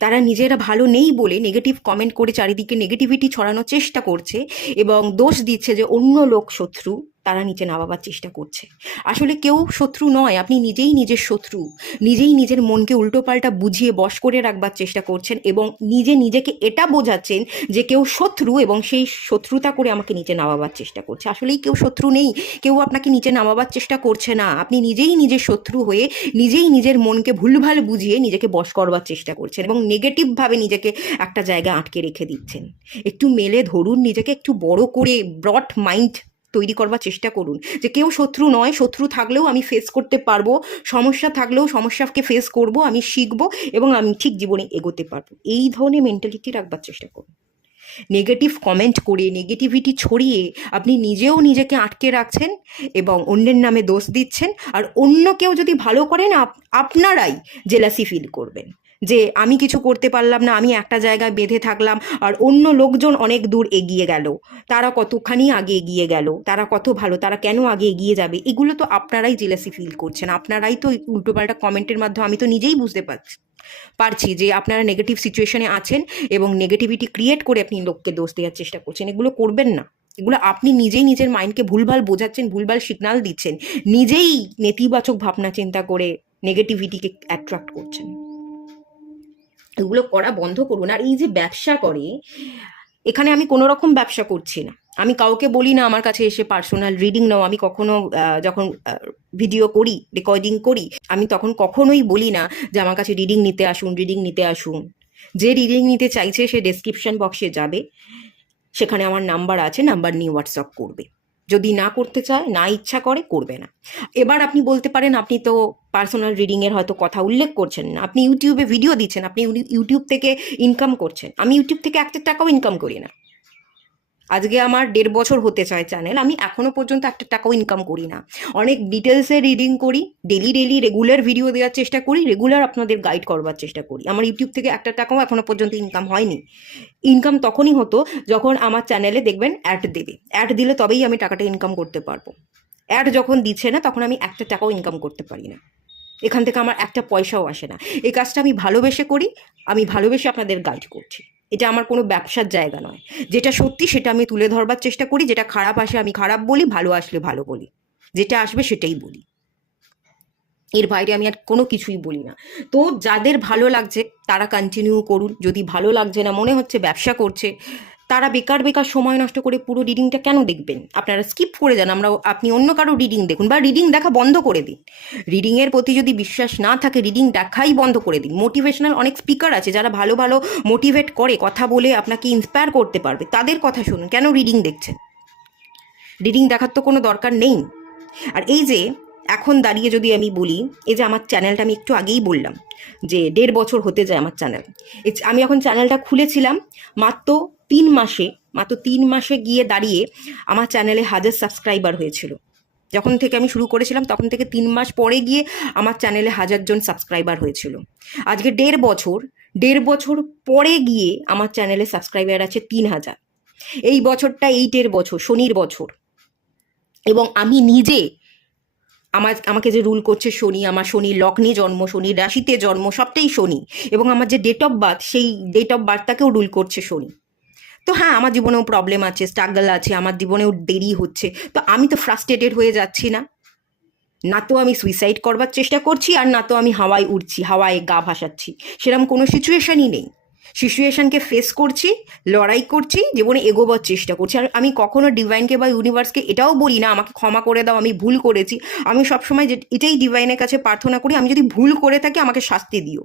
তারা নিজেরা ভালো নেই বলে নেগেটিভ কমেন্ট করে চারিদিকে নেগেটিভিটি ছড়ানোর চেষ্টা করছে, এবং দোষ দিচ্ছে যে অন্য লোক শত্রু, তারা নিচে নামাবার চেষ্টা করছে। আসলে কেউ শত্রু নয়, আপনি নিজেই নিজের শত্রু, নিজেই নিজের মনকে উল্টোপাল্টা বুঝিয়ে বশ করে রাখবার চেষ্টা করছেন, এবং নিজেকে এটা বোঝাচ্ছেন যে কেউ শত্রু, এবং সেই শত্রুতা করে আমাকে নিচে নামাবার চেষ্টা করছে। আসলেই কেউ শত্রু নেই, কেউ আপনাকে নিচে নামাবার চেষ্টা করছে না, আপনি নিজেই নিজের শত্রু হয়ে নিজেই নিজের মনকে ভুলভাল বুঝিয়ে নিজেকে বশ করবার চেষ্টা করছেন, এবং নেগেটিভভাবে নিজেকে একটা জায়গায় আটকে রেখে দিচ্ছেন। একটু মেলে ধরুন নিজেকে, একটু বড় করে ব্রড মাইন্ড তৈরি করবার চেষ্টা করুন, যে কেউ শত্রু নয়, শত্রু থাকলেও আমি ফেস করতে পারবো, সমস্যা থাকলেও সমস্যাকে ফেস করব, আমি শিখবো, এবং আমি ঠিক জীবনে এগোতে পারবো। এই ধরনের মেন্টালিটি রাখবার চেষ্টা করুন। নেগেটিভ কমেন্ট করে, নেগেটিভিটি ছড়িয়ে আপনি নিজেও নিজেকে আটকে রাখছেন এবং অন্যের নামে দোষ দিচ্ছেন, আর অন্য কেউ যদি ভালো করেন আপনারাই জেলাসি ফিল করবেন। যে আমি কিছু করতে পারলাম না, আমি একটা জায়গায় বেঁধে থাকলাম, আর অন্য লোকজন অনেক দূর এগিয়ে গেল, তারা কতখানি আগে এগিয়ে গেল, তারা কত ভালো, তারা কেন আগে এগিয়ে যাবে, এগুলো তো আপনারাই জেলাসি ফিল করছেন, আপনারাই তো উল্টোপাল্টা কমেন্টের মাধ্যমে, আমি তো নিজেই বুঝতে পারছি যে আপনারা নেগেটিভ সিচুয়েশনে আছেন এবং নেগেটিভিটি ক্রিয়েট করে আপনি লোককে দোষ দেওয়ার চেষ্টা করছেন। এগুলো করবেন না। এগুলো আপনি নিজেই নিজের মাইন্ডকে ভুলভাল বোঝাচ্ছেন, ভুলভাল সিগনাল দিচ্ছেন, নিজেই নেতিবাচক ভাবনা চিন্তা করে নেগেটিভিটিকে অ্যাট্রাক্ট করছেন। এগুলো করা বন্ধ করুন। আর এই যে ব্যবসা করে, এখানে আমি কোনো রকম ব্যবসা করছি না, আমি কাউকে বলি না আমার কাছে এসে পার্সোনাল রিডিং নাও, আমি কখনো যখন ভিডিও করি, রেকর্ডিং করি, আমি তখন কখনোই বলি না যে আমার কাছে রিডিং নিতে আসুন, রিডিং নিতে আসুন। যে রিডিং নিতে চাইছে সে ডেসক্রিপশন বক্সে যাবে, সেখানে আমার নাম্বার আছে, নাম্বার নিয়ে হোয়াটসঅ্যাপ করবে। যদি না করতে চায়, না ইচ্ছা করে, করবে না। এবার আপনি বলতে পারেন আপনি তো পার্সোনাল রিডিংয়ের হয়তো কথা উল্লেখ করছেন না, আপনি ইউটিউবে ভিডিও দিচ্ছেন, আপনি ইউটিউব থেকে ইনকাম করছেন। আমি ইউটিউব থেকে একটা টাকাও ইনকাম করি না। আজকে আমার 1.5 বছর হতে চায় চ্যানেল, আমি এখনো পর্যন্ত একটা টাকাও ইনকাম করি না। অনেক ডিটেলসে রিডিং করি, ডেলি রেগুলার ভিডিও দেওয়ার চেষ্টা করি, রেগুলার আপনাদের গাইড করবার চেষ্টা করি। আমার ইউটিউব থেকে একটা টাকাও এখনো পর্যন্ত ইনকাম হয়নি। ইনকাম তখনই হতো যখন আমার চ্যানেলে দেখবেন অ্যাড দেবে, অ্যাড দিলে তবেই আমি টাকাটা ইনকাম করতে পারবো। অ্যাড যখন দিচ্ছে না তখন আমি একটা টাকাও ইনকাম করতে পারি না, এখান থেকে আমার একটা পয়সাও আসে না। এই কাজটা আমি ভালোবেসে করি, আমি ভালোবেসে আপনাদের গাইড করছি। এটা আমার কোনো ব্যবসার জায়গা নয়। যেটা সত্যি সেটা আমি তুলে ধরবার চেষ্টা করি, যেটা খারাপ আসে আমি খারাপ বলি, ভালো আসলে ভালো বলি, যেটা আসবে সেটাই বলি, এর বাইরে আমি আর কোনো কিছুই বলি না। তো যাদের ভালো লাগছে তারা কন্টিনিউ করুন, যদি ভালো লাগছে না, মনে হচ্ছে ব্যবসা করছে, তারা বেকার বেকার সময় নষ্ট করে পুরো রিডিংটা কেন দেখবেন, আপনারা স্কিপ করে যান, আপনি অন্য কারো রিডিং দেখুন, বা রিডিং দেখা বন্ধ করে দিন। রিডিংয়ের প্রতি যদি বিশ্বাস না থাকে, রিডিং দেখাই বন্ধ করে দিন। মোটিভেশনাল অনেক স্পিকার আছে যারা ভালো ভালো মোটিভেট করে, কথা বলে আপনাকে ইন্সপায়ার করতে পারবে, তাদের কথা শুনুন, কেন রিডিং দেখছেন? রিডিং দেখার তো কোনো দরকার নেই। আর এই যে এখন দাঁড়িয়ে যদি আমি বলি, এই যে আমার চ্যানেলটা, আমি একটু আগেই বললাম যে 1.5 বছর হতে যায় আমার চ্যানেল। আমি এখন চ্যানেলটা খুলেছিলাম মাত্র 3 মাসে গিয়ে দাঁড়িয়ে আমার চ্যানেলে 1000 সাবস্ক্রাইবার হয়েছিল। যখন থেকে আমি শুরু করেছিলাম তখন থেকে 3 মাস পরে গিয়ে আমার চ্যানেলে 1000 জন সাবস্ক্রাইবার হয়েছিল। আজকে 1.5 বছর পরে গিয়ে আমার চ্যানেলে সাবস্ক্রাইবার আছে 3000। এই বছরটা 8-এর বছর, শনির বছর, এবং আমি নিজে আমাকে যে রুল করছে শনি, আমার শনি লগ্নে জন্ম, শনির রাশিতে জন্ম, সবটাই শনি, এবং আমার যে ডেট অফ বার্থ, সেই ডেট অফ বার্থটাকেও রুল করছে শনি। তো হ্যাঁ, আমার জীবনেও প্রবলেম আছে, স্ট্রাগল আছে, আমার জীবনেও দেরি হচ্ছে, তো আমি তো ফ্রাস্ট্রেটেড হয়ে যাচ্ছি না, না তো আমি সুইসাইড করবার চেষ্টা করছি, আর না তো আমি হাওয়ায় উড়ছি, হাওয়ায় গা ভাসাচ্ছি, সেরকম কোনো সিচুয়েশনই নেই। সিচুয়েশনকে ফেস করছি, লড়াই করছি, জীবনে এগোবার চেষ্টা করছি। আর আমি কখনো ডিভাইনকে বা ইউনিভার্সকে এটাও বলি না আমাকে ক্ষমা করে দাও, আমি ভুল করেছি। আমি সবসময় এটাই ডিভাইনের কাছে প্রার্থনা করি, আমি যদি ভুল করে থাকি আমাকে শাস্তি দিও,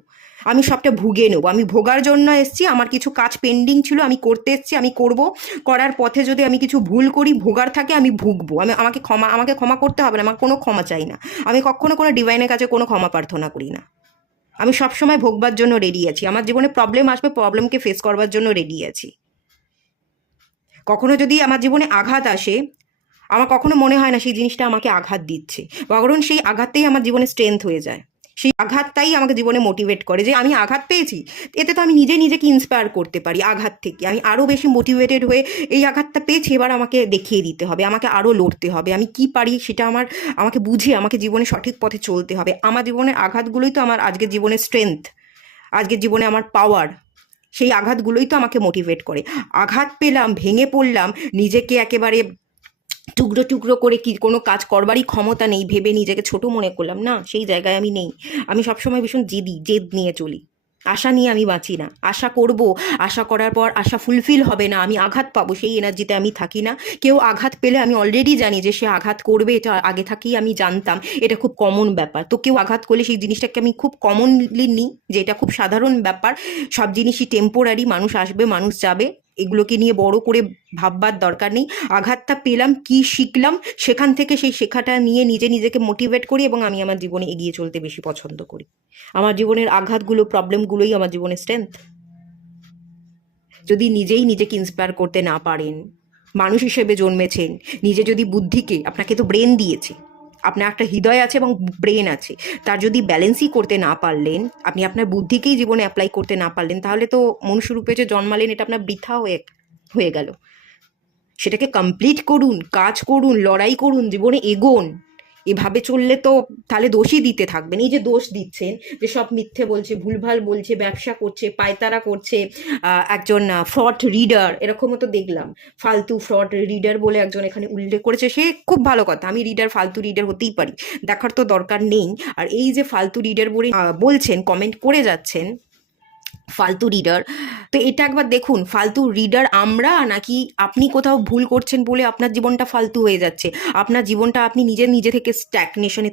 আমি সবটা ভুগে নেবো, আমি ভোগার জন্য এসেছি, আমার কিছু কাজ পেন্ডিং ছিল, আমি করতে এসেছি, আমি করব, করার পথে যদি আমি কিছু ভুল করি, ভোগার থাকে, আমি ভুগবো, আমাকে ক্ষমা করতে হবে না, আমার কোনো ক্ষমা চাই না, আমি কখনো কোনো ডিভাইনের কাছে কোনো ক্ষমা প্রার্থনা করি না। আমি সবসময় ভোগবার জন্য রেডি আছি, আমার জীবনে প্রবলেম আসবে, প্রবলেমকে ফেস করবার জন্য রেডি আছি। কখনো যদি আমার জীবনে আঘাত আসে, আমার কখনো মনে হয় না সেই জিনিসটা আমাকে আঘাত দিচ্ছে, বরং সেই আঘাতটাই আমার জীবনে স্ট্রেংথ হয়ে যায়। সেই আঘাতটাই আমাকে জীবনে মোটিভেট করে, যে আমি আঘাত পেয়েছি, এতে তো আমি নিজেকে ইন্সপায়ার করতে পারি, আঘাত থেকে আমি আরও বেশি মোটিভেটেড হয়ে এই আঘাতটা পেয়েছি, এবার আমাকে দেখিয়ে দিতে হবে, আমাকে আরও লড়তে হবে, আমি কি পারি সেটা আমাকে বুঝে আমাকে জীবনে সঠিক পথে চলতে হবে। আমার জীবনের আঘাতগুলোই তো আমার আজকের জীবনের স্ট্রেংথ, আজকের জীবনে আমার পাওয়ার। সেই আঘাতগুলোই তো আমাকে মোটিভেট করে। আঘাত পেলাম, ভেঙে পড়লাম, নিজেকে একেবারে টুকরো টুকরো করে কি কোনো কাজ করবারই ক্ষমতা নেই ভেবে নিজেকে ছোট মনে করলাম, না, সেই জায়গায় আমি নেই। আমি সবসময় ভীষণ জেদ নিয়ে চলি, আশা নিয়ে আমি বাঁচি না। আশা করব, আশা করার পর আশা ফুলফিল হবে না, আমি আঘাত পাবো, সেই এনার্জিতে আমি থাকি না। কেউ আঘাত পেলে আমি অলরেডি জানি যে সে আঘাত করবে, এটা আগে থেকেই আমি জানতাম, এটা খুব কমন ব্যাপার। তো কেউ আঘাত করলে সেই জিনিসটাকে আমি খুব কমনলি নিই, যে এটা খুব সাধারণ ব্যাপার, সব জিনিসই টেম্পোরারি, মানুষ আসবে, মানুষ যাবে, এগুলোকে নিয়ে বড় করে ভাববার দরকার নেই। আঘাতটা পেলাম, কি শিখলাম, সেখান থেকে সেই শেখাটা নিয়ে নিজেকে মোটিভেট করি, এবং আমি আমার জীবনে এগিয়ে চলতে বেশি পছন্দ করি। আমার জীবনের আঘাতগুলো, প্রবলেমগুলোই আমার জীবনের স্ট্রেংথ। যদি নিজেই নিজেকে ইন্সপায়ার করতে না পারেন, মানুষ হিসেবে জন্মেছেন, নিজে যদি বুদ্ধিকে, আপনাকে তো ব্রেন দিয়েছে, আপনার একটা হৃদয় আছে এবং ব্রেন আছে, তার যদি ব্যালেন্সই করতে না পারলেন, আপনি আপনার বুদ্ধিকেই জীবনে অ্যাপ্লাই করতে না পারলেন, তাহলে তো মনুষ্যরূপে যে জন্মালেন এটা আপনার বৃথা হয়ে গেল। সেটাকে কমপ্লিট করুন, কাজ করুন, লড়াই করুন, জীবনে এগোন। এভাবে চললে তো তাহলে দোষই দিতে থাকবেন। এই যে দোষ দিচ্ছেন যে সব মিথ্যে বলছে, ভুলভাল বলছে, ব্যবসা করছে, পায়তারা করছে, একজন ফ্রড রিডার, এরকমও তো দেখলাম। ফালতু ফ্রড রিডার বলে একজন এখানে উল্লেখ করেছে, সে খুব ভালো কথা, আমি রিডার ফালতু রিডার হতেই পারি, দেখার তো দরকার নেই। আর এই যে ফালতু রিডার বলে বলছেন, কমেন্ট করে যাচ্ছেন ফালতু রিডার, তো এটা একবার দেখুন, ফালতু রিডার আমরা নাকি আপনি কোথাও ভুল করছেন বলে আপনার জীবনটা ফালতু হয়ে যাচ্ছে? আপনার জীবনটা আপনি নিজে থেকে স্ট্যাগনেশনে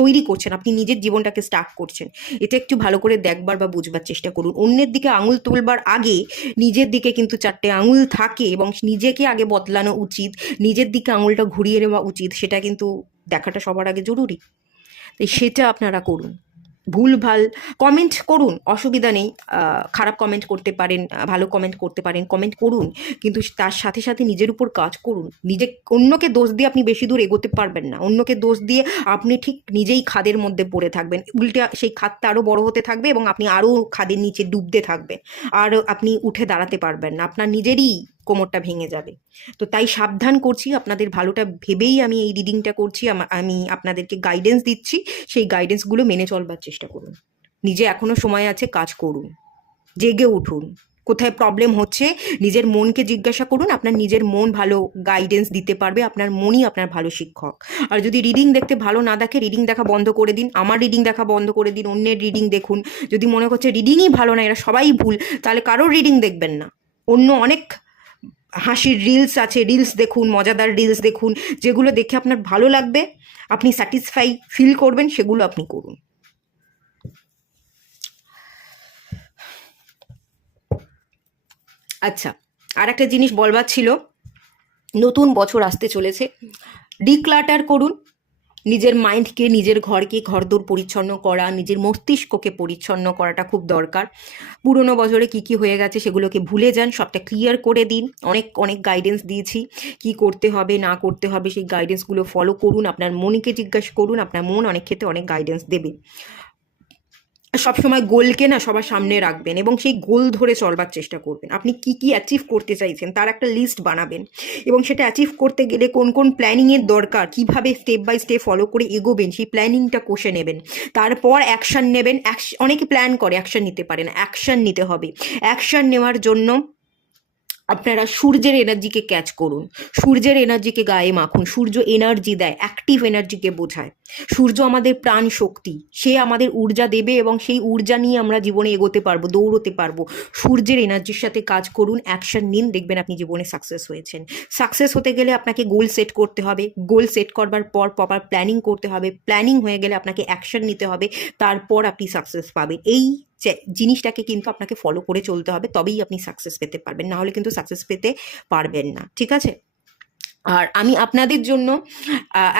তৈরি করছেন, আপনি নিজের জীবনটাকে স্টার্ট করছেন। এটা একটু ভালো করে দেখবার বা বুঝবার চেষ্টা করুন। অন্যের দিকে আঙুল তুলবার আগে নিজের দিকে কিন্তু 4টে আঙুল থাকে এবং নিজেকে আগে বদলানো উচিত, নিজের দিকে আঙুলটা ঘুরিয়ে নেওয়া উচিত, সেটা কিন্তু দেখাটা সবার আগে জরুরি। তাই সেটা আপনারা করুন। ভুলভাল কমেন্ট করুন, অসুবিধা নেই, খারাপ কমেন্ট করতে পারেন, ভালো কমেন্ট করতে পারেন, কমেন্ট করুন, কিন্তু তার সাথে সাথে নিজের উপর কাজ করুন। অন্যকে দোষ দিয়ে আপনি বেশি দূর এগোতে পারবেন না। অন্যকে দোষ দিয়ে আপনি ঠিক নিজেই খাদের মধ্যে পড়ে থাকবেন, উল্টে সেই খাদটা আরও বড় হতে থাকবে এবং আপনি আরও খাদের নিচে ডুবতে থাকবেন, আর আপনি উঠে দাঁড়াতে পারবেন না, আপনার নিজেরই কোমরটা ভেঙে যাবে। তো তাই সাবধান করছি, আপনাদের ভালোটা ভেবেই আমি এই রিডিংটা করছি, আমি আপনাদেরকে গাইডেন্স দিচ্ছি, সেই গাইডেন্সগুলো মেনে চলবার চেষ্টা করুন। নিজে এখনও সময় আছে, কাজ করুন, জেগে উঠুন। কোথায় প্রবলেম হচ্ছে নিজের মনকে জিজ্ঞাসা করুন, আপনার নিজের মন ভালো গাইডেন্স দিতে পারবে, আপনার মনই আপনার ভালো শিক্ষক। আর যদি রিডিং দেখতে ভালো না দেখে, রিডিং দেখা বন্ধ করে দিন, আমার রিডিং দেখা বন্ধ করে দিন, অন্যের রিডিং দেখুন। যদি মনে করছে রিডিংই ভালো না, এরা সবাই ভুল, তাহলে কারোর রিডিং দেখবেন না। অন্য অনেক হাসির রিলস আছে, রিলস দেখুন, মজাদার রিলস দেখুন, যেগুলো দেখে আপনার ভালো লাগবে, আপনি স্যাটিসফাই ফিল করবেন, সেগুলো আপনি করুন। আচ্ছা, আর একটা জিনিস বলবার ছিল, নতুন বছর আসতে চলেছে, ডিক্লাটার করুন নিজের মাইন্ডকে, নিজের ঘরকে, ঘরদোর পরিচ্ছন্ন করা, নিজের মস্তিষ্ককে পরিচ্ছন্ন করাটা খুব দরকার। পুরনো বছরে কি কি হয়ে গেছে সেগুলোকে ভুলে যান, সবটা ক্লিয়ার করে দিন। অনেক অনেক গাইডেন্স দিয়েছি, কি করতে হবে না করতে হবে সেই গাইডেন্সগুলো ফলো করুন। আপনার মনকে জিজ্ঞাসা করুন, আপনার মন অনেক ক্ষেত্রে অনেক গাইডেন্স দেবে। সবসময় গোলকে না সবার সামনে রাখবেন এবং সেই গোল ধরে চলবার চেষ্টা করবেন। আপনি কি কি অ্যাচিভ করতে চাইছেন তার একটা লিস্ট বানাবেন এবং সেটা অ্যাচিভ করতে গেলে কোন কোন প্ল্যানিংয়ের দরকার, কিভাবে স্টেপ বাই স্টেপ ফলো করে এগোবেন, সেই প্ল্যানিংটা কষে নেবেন। তারপর অ্যাকশান নেবেন। অনেকে প্ল্যান করে, অ্যাকশান নিতে পারে না, অ্যাকশান নিতে হবে। অ্যাকশান নেওয়ার জন্য আপনারা সূর্যের এনার্জিকে ক্যাচ করুন, সূর্যের এনার্জিকে গায়ে মাখুন। সূর্য এনার্জি দেয়, অ্যাক্টিভ এনার্জিকে বোঝায়। সূর্য আমাদের প্রাণ শক্তি, সে আমাদের ঊর্জা দেবে এবং সেই ঊর্জা নিয়ে আমরা জীবনে এগোতে পারবো, দৌড়তে পারবো। সূর্যের এনার্জির সাথে কাজ করুন, অ্যাকশন নিন, দেখবেন আপনি জীবনে সাকসেস হয়েছেন। সাকসেস হতে গেলে আপনাকে গোল সেট করতে হবে, গোল সেট করবার পর প্রপার প্ল্যানিং করতে হবে, প্ল্যানিং হয়ে গেলে আপনাকে অ্যাকশন নিতে হবে, তারপর আপনি সাকসেস পাবেন। এই জিনিসটাকে কিন্তু আপনাকে ফলো করে চলতে হবে, তবেই আপনি সাকসেস পেতে পারবেন, না হলে কিন্তু সাকসেস পেতে পারবেন না, ঠিক আছে? আর আমি আপনাদের জন্য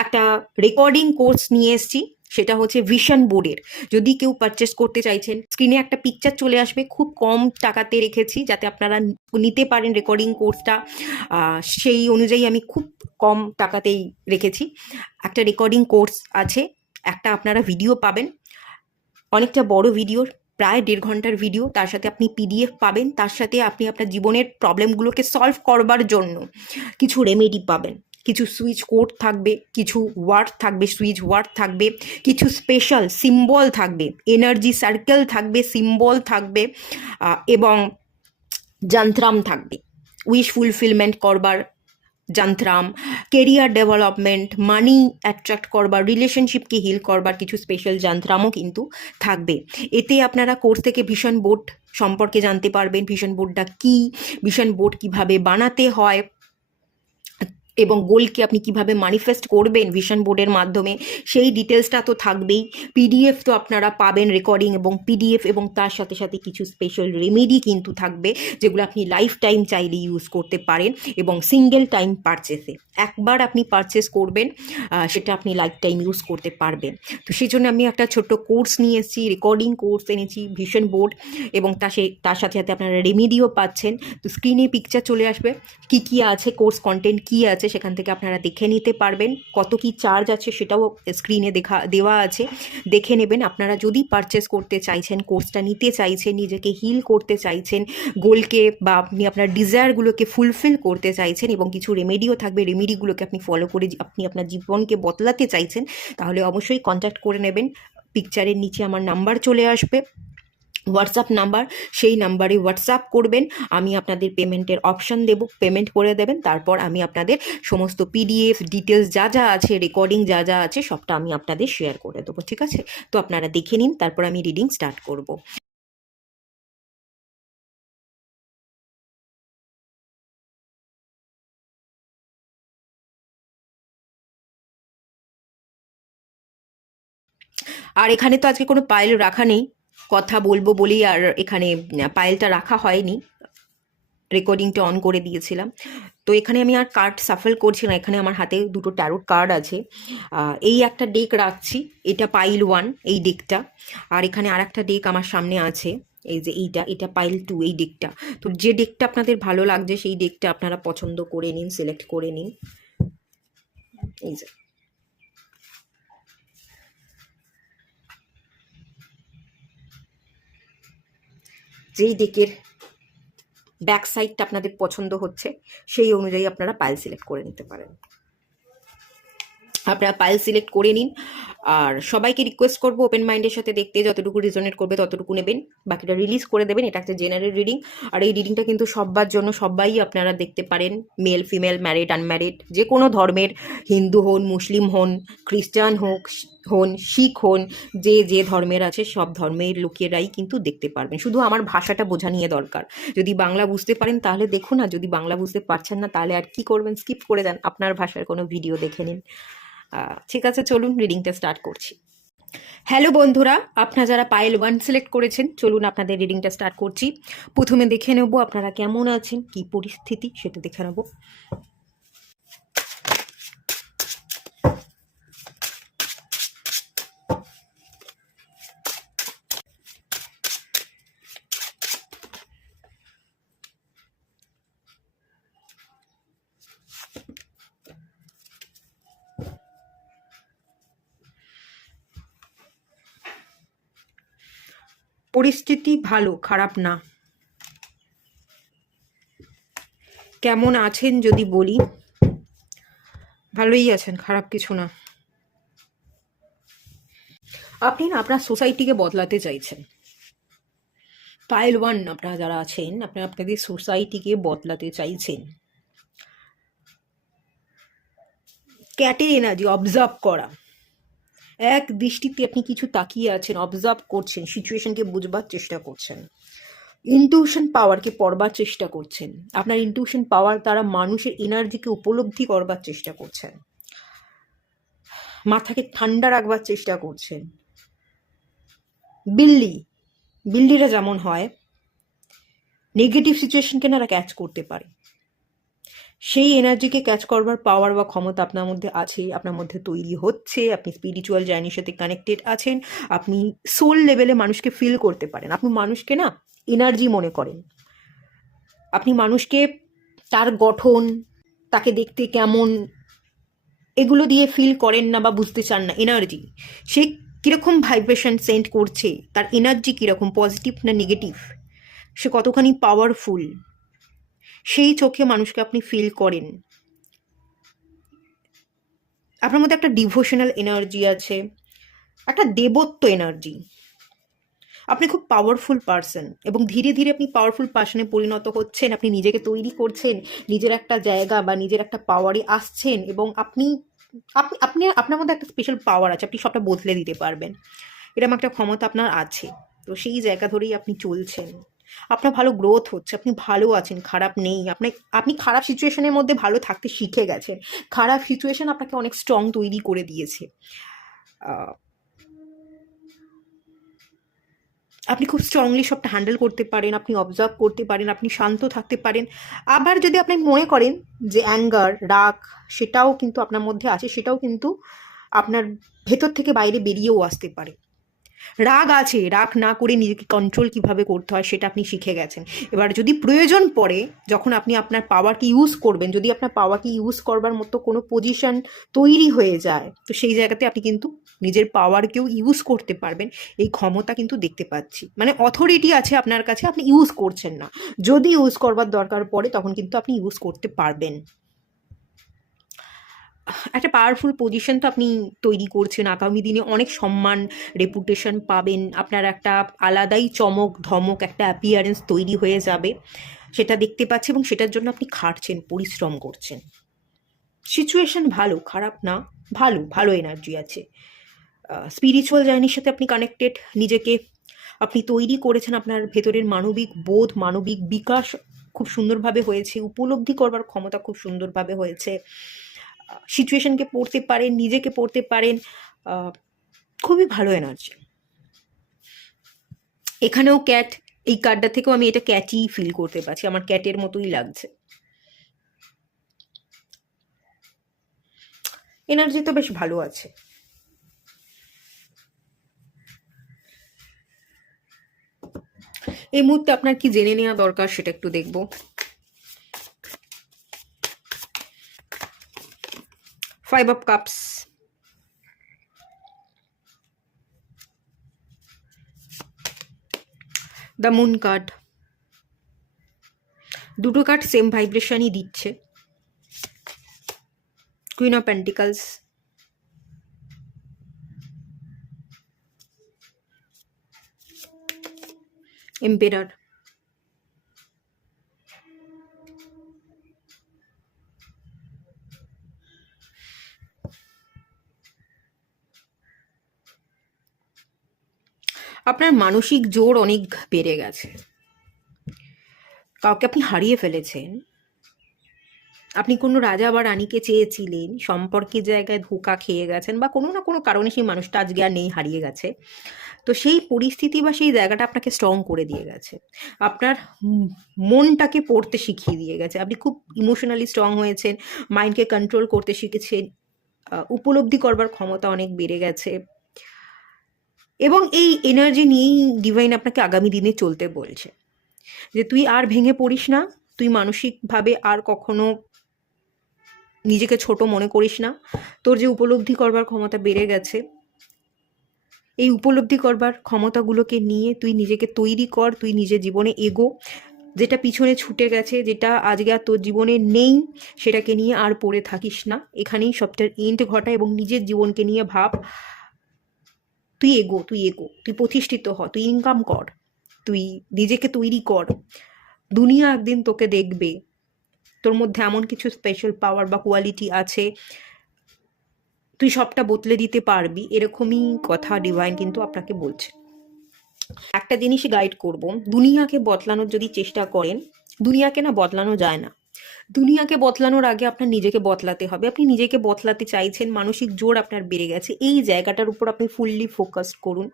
একটা রেকর্ডিং কোর্স নিয়ে এসেছি, সেটা হচ্ছে ভিশন বোর্ডের। যদি কেউ পারচেস করতে চাইছেন, স্ক্রিনে একটা পিকচার চলে আসবে, খুব কম টাকাতে রেখেছি যাতে আপনারা নিতে পারেন রেকর্ডিং কোর্সটা। সেই অনুযায়ী আমি খুব কম টাকাতেই রেখেছি। একটা রেকর্ডিং কোর্স আছে, একটা আপনারা ভিডিও পাবেন, অনেকটা বড় ভিডিও, প্রায় 1.5 ঘন্টার ভিডিও, তার সাথে আপনি পিডিএফ পাবেন, তার সাথে আপনি আপনার জীবনের প্রবলেমগুলোকে সলভ করবার জন্য কিছু রেমেডি পাবেন। কিছু সুইচ কোড থাকবে, কিছু ওয়ার্ড থাকবে, সুইচ ওয়ার্ড থাকবে, কিছু স্পেশাল সিম্বল থাকবে, এনার্জি সার্কেল থাকবে, সিম্বল থাকবে, এবং যন্ত্রাম থাকবে। উইশ ফুলফিলমেন্ট করবার যন্ত্রাম, কেরিয়ার ডেভেলপমেন্ট, মানি অ্যাট্রাক্ট করবার, রিলেশনশিপকে হিল করবার কিছু স্পেশাল যন্ত্রামও কিন্তু থাকবে। এতে আপনারা কোর্স থেকে ভিশন বোর্ড সম্পর্কে জানতে পারবেন, ভিশন বোর্ডটা কী, ভিশন বোর্ড কীভাবে বানাতে হয় এবং গোলকে আপনি কিভাবে ম্যানিফেস্ট করবেন ভিশন বোর্ডের মাধ্যমে, সেই ডিটেলসটা তো থাকবেই। পিডিএফ তো আপনারা পাবেন, রেকর্ডিং এবং পিডিএফ, এবং তার সাথে সাথে কিছু স্পেশাল রেমেডি কিন্তু থাকবে, যেগুলো আপনি লাইফ টাইম চাইলে ইউজ করতে পারেন এবং সিঙ্গেল টাইম পারচেসে, একবার আপনি পারচেস করবেন, সেটা আপনি লাইফ টাইম ইউজ করতে পারবেন। তো সেই জন্য আমি একটা ছোট্ট কোর্স নিয়ে এসেছি, রেকর্ডিং কোর্স এনেছি, ভিশন বোর্ড, এবং তার সাথে সাথে আপনারা রেমেডিও পাচ্ছেন। তো স্ক্রিনে পিকচার চলে আসবে, কী কী আছে, কোর্স কন্টেন্ট কী আছে আছে, সেখান থেকে আপনারা দেখে নিতে পারবেন। কত কি চার্জ আছে সেটাও স্ক্রিনে দেওয়া আছে, দেখে নেবেন। আপনারা যদি পারচেস করতে চাইছেন, কোর্সটা নিতে চাইছেন, নিজেকে হিল করতে চাইছেন, গোলকে বা আপনি আপনার ডিজায়ারগুলোকে ফুলফিল করতে চাইছেন এবং কিছু রেমেডিও থাকবে, রেমেডিগুলোকে আপনি ফলো করে আপনি আপনার জীবনকে বদলাতে চাইছেন, তাহলে অবশ্যই কন্ট্যাক্ট করে নেবেন। পিকচারের নিচে আমার নাম্বার চলে আসবে, হোয়াটসঅ্যাপ নাম্বার, সেই নাম্বারে হোয়াটসঅ্যাপ করবেন। আমি আপনাদের পেমেন্টের অপশান দেব, পেমেন্ট করে দেবেন। তারপর আমি আপনাদের সমস্ত পিডিএফ ডিটেলস যা যা আছে, রেকর্ডিং যা যা আছে, সবটা আমি আপনাদের শেয়ার করে দেবো, ঠিক আছে? তো আপনারা দেখে নিন, তারপর আমি রিডিং স্টার্ট করব। আর এখানে তো আজকে কোনো পাইল রাখা নেই, কথা বলবো বলেই আর এখানে পাইলটা রাখা হয়নি, রেকর্ডিংটা অন করে দিয়েছিলাম। তো এখানে আমি আর কার্ড সাফল করছি না, এখানে আমার হাতে দুটো ট্যারোট কার্ড আছে। এই একটা ডেক রাখছি, এটা পাইল 1 এই ডেকটা। আর এখানে আর একটা ডেক আমার সামনে আছে, এই যে এটা পাইল 2 এই ডেকটা। তো যে ডেকটা আপনাদের ভালো লাগছে সেই ডেকটা আপনারা পছন্দ করে নিন, সিলেক্ট করে নিন। এই যে যেই ডেকের ব্যাক সাইডটা আপনাদের পছন্দ হচ্ছে সেই অনুযায়ী আপনারা পাইল সিলেক্ট করে নিতে পারেন। আপনারা পাইল সিলেক্ট করে নিন। আর সবাইকে রিকোয়েস্ট করবো ওপেন মাইন্ডের সাথে দেখতে, যতটুকু রিজনেট করবে ততটুকু নেবেন, বাকিটা রিলিজ করে দেবেন। এটা একটা জেনারেল রিডিং, আর এই রিডিংটা কিন্তু সবার জন্য, সবাই আপনারা দেখতে পারেন, মেল ফিমেল, ম্যারিড আনম্যারিড, যে কোনো ধর্মের, হিন্দু হন, মুসলিম হন, খ্রিস্টান হন, শিখ হন, যে যে ধর্মের আছে সব ধর্মের লোকেরাই কিন্তু দেখতে পারবেন। শুধু আমার ভাষাটা বোঝা নিয়ে দরকার, যদি বাংলা বুঝতে পারেন তাহলে দেখুন, আর যদি বাংলা বুঝতে পারছেন না তাহলে আর কি করবেন, স্কিপ করে দেন, আপনার ভাষার কোনো ভিডিও দেখে নিন। ঠিক আছে, চলুন রিডিংটা স্টার্ট করছি। হ্যালো বন্ধুরা, আপনারা যারা পাইল 1 সিলেক্ট করেছেন, চলুন আপনাদের রিডিংটা স্টার্ট করছি। প্রথমে দেখে নেব আপনারা কেমন আছেন, কি পরিস্থিতি সেটা দেখে নেব। পরিস্থিতি ভালো, খারাপ না। কেমন আছেন যদি বলি, ভালোই আছেন, খারাপ কিছু না। আপনি না আপনার সোসাইটিকে বদলাতে চাইছেন। পাইল 1 আপনারা যারা আছেন, আপনারা আপনাদের সোসাইটিকে বদলাতে চাইছেন। ক্যাটের এনার্জি, অবজার্ভ করা, এক দৃষ্টিতে আপনি কিছু তাকিয়ে আছেন, অবজার্ভ করছেন, সিচুয়েশনকে বুঝবার চেষ্টা করছেন, ইনটিউশন পাওয়ারকে পড়বার চেষ্টা করছেন। আপনার ইনটিউশন পাওয়ার দ্বারা মানুষের এনার্জিকে উপলব্ধি করবার চেষ্টা করছেন, মাথাকে ঠান্ডা রাখবার চেষ্টা করছেন। বিল্লিরা যেমন হয়, নেগেটিভ সিচুয়েশনকে না ক্যাচ করতে পারে, সেই এনার্জিকে ক্যাচ করবার পাওয়ার বা ক্ষমতা আপনার মধ্যে আছে, আপনার মধ্যে তৈরি হচ্ছে। আপনি স্পিরিচুয়াল জার্নির সাথে কানেক্টেড আছেন, আপনি সোল লেভেলে মানুষকে ফিল করতে পারেন, আপনি মানুষকে না এনার্জি মনে করেন, আপনি মানুষকে তার গঠন, তাকে দেখতে কেমন, এগুলো দিয়ে ফিল করেন না বা বুঝতে চান না। এনার্জি, সে কীরকম ভাইব্রেশন সেন্ড করছে, তার এনার্জি কীরকম, পজিটিভ না নেগেটিভ, সে কতখানি পাওয়ারফুল, সেই চোখে মানুষকে আপনি ফিল করেন। আপনার মধ্যে একটা ডিভোশনাল এনার্জি আছে, একটা দেবত্ব এনার্জি। আপনি খুব পাওয়ারফুল পার্সন এবং ধীরে ধীরে আপনি পাওয়ারফুল পার্সনে পরিণত হচ্ছেন। আপনি নিজেকে তৈরি করছেন, নিজের একটা জায়গা বা নিজের একটা পাওয়ারে আসছেন এবং আপনি আপনি আপনি আপনার মধ্যে একটা স্পেশাল পাওয়ার আছে, আপনি সবটা বদলে দিতে পারবেন, এরকম একটা ক্ষমতা আপনার আছে। তো সেই জায়গা ধরেই আপনি চলছেন, আপনার ভালো গ্রোথ হচ্ছে, আপনি ভালো আছেন, খারাপ নেই। আপনি খারাপ সিচুয়েশনের মধ্যে ভালো থাকতে শিখে গেছেন, খারাপ সিচুয়েশন আপনাকে অনেক স্ট্রং তৈরি করে দিয়েছে। আপনি খুব স্ট্রংলি সবটা হ্যান্ডেল করতে পারেন, আপনি অবজার্ভ করতে পারেন, আপনি শান্ত থাকতে পারেন। আবার যদি আপনি মনে করেন যে অ্যাঙ্গার, রাগ, সেটাও কিন্তু আপনার মধ্যে আছে, সেটাও কিন্তু আপনার ভেতর থেকে বাইরে বেরিয়েও আসতে পারে। রাগ আছে, রাগ না করে নিজেকে কন্ট্রোল কিভাবে করতে হয় সেটা আপনি শিখে গেছেন। এবার যদি প্রয়োজন পড়ে, যখন আপনি আপনার পাওয়ারকে ইউজ করবেন, যদি আপনার পাওয়ারকে ইউজ করবার মতো কোনো পজিশন তৈরি হয়ে যায়, তো সেই জায়গাতে আপনি কিন্তু নিজের পাওয়ারকেও ইউজ করতে পারবেন। এই ক্ষমতা কিন্তু দেখতে পাচ্ছি, মানে অথরিটি আছে আপনার কাছে, আপনি ইউজ করছেন না। যদি ইউজ করবার দরকার পড়ে তখন কিন্তু আপনি ইউজ করতে পারবেন। একটা পাওয়ারফুল পজিশন তো আপনি তৈরি করছেন, আগামী দিনে অনেক সম্মান, রেপুটেশন পাবেন, আপনার একটা আলাদাই চমক ধমক, একটা অ্যাপিয়ারেন্স তৈরি হয়ে যাবে, সেটা দেখতে পাচ্ছি, এবং সেটার জন্য আপনি খাটছেন, পরিশ্রম করছেন। সিচুয়েশন ভালো, খারাপ না, ভালো ভালো এনার্জি আছে। স্পিরিচুয়াল জার্নির সাথে আপনি কানেক্টেড, নিজেকে আপনি তৈরি করেছেন, আপনার ভেতরের মানবিক বোধ, মানবিক বিকাশ খুব সুন্দরভাবে হয়েছে, উপলব্ধি করবার ক্ষমতা খুব সুন্দরভাবে হয়েছে, সিচুয়েশনকে পড়তে পারেন, নিজেকে পড়তে পারেন, খুবই ভালো এনার্জি। এখানেও ক্যাট, এই কার্ডটা থেকেও আমি এটা ক্যাটই ফিল করতে পারছি, আমার ক্যাটের মতোই লাগছে। এনার্জি তো বেশ ভালো আছে। এই মুহূর্তে আপনার কি জেনে নেওয়া দরকার সেটা একটু দেখব। Five of cups, the moon card, দুটো কার্ড সেম ভাইব্রেশনই দিচ্ছে। কুইন অফ পেন্টিকলস, এম্পেরার, আপনার মানসিক জোর অনেক বেড়ে গেছে, কাউকে আপনি হারিয়ে ফেলেছেন, আপনি কোনো রাজা বা রানীকে চেয়েছিলেন, সম্পর্কের জায়গায় ধোঁকা খেয়ে গেছেন, বা কোনো না কোনো কারণে সেই মানুষটা আজকে আর নেই, হারিয়ে গেছে। তো সেই পরিস্থিতি বা সেই জায়গাটা আপনাকে স্ট্রং করে দিয়ে গেছে, আপনার মনটাকে পড়তে শিখিয়ে দিয়ে গেছে, আপনি খুব ইমোশনালি স্ট্রং হয়েছেন, মাইন্ডকে কন্ট্রোল করতে শিখেছেন, উপলব্ধি করবার ক্ষমতা অনেক বেড়ে গেছে, এবং এই এনার্জি নিয়েই ডিভাইন আপনাকে আগামী দিনে চলতে বলছে, যে তুই আর ভেঙে পড়িস না, তুই মানসিকভাবে আর কখনো নিজেকে ছোট মনে করিস না, তোর যে উপলব্ধি করবার ক্ষমতা বেড়ে গেছে, এই উপলব্ধি করবার ক্ষমতাগুলোকে নিয়ে তুই নিজেকে তৈরি কর, তুই নিজের জীবনে এগো, যেটা পিছনে ছুটে গেছে, যেটা আজকে আর তোর জীবনে নেই, সেটাকে নিয়ে আর পড়ে থাকিস না, এখানেই সবটার এন্ড ঘটা, এবং নিজের জীবনকে নিয়ে ভাব, তুই এগো, তুই এগো, তুই প্রতিষ্ঠিত হ, তুই ইনকাম কর, তুই নিজেকে তৈরি কর, দুনিয়া একদিন তোকে দেখবে, তোর মধ্যে এমন কিছু স্পেশাল পাওয়ার বা কোয়ালিটি আছে, তুই সবটা বদলে দিতে পারবি, এরকমই কথা ডিভাইন কিন্তু আপনাকে বলছে। একটা জিনিস গাইড করব, দুনিয়াকে বদলানোর যদি চেষ্টা করেন, দুনিয়াকে না বদলানো যায় না, দুনিয়াকে বদলানোর আগে আপনার নিজেকে বদলাতে হবে। আপনি নিজেকে বদলাতে চাইছেন, মানসিক জোর আপনার বেড়ে গেছে, এই জায়গাটার উপর আপনি ফুললি ফোকাস করুন,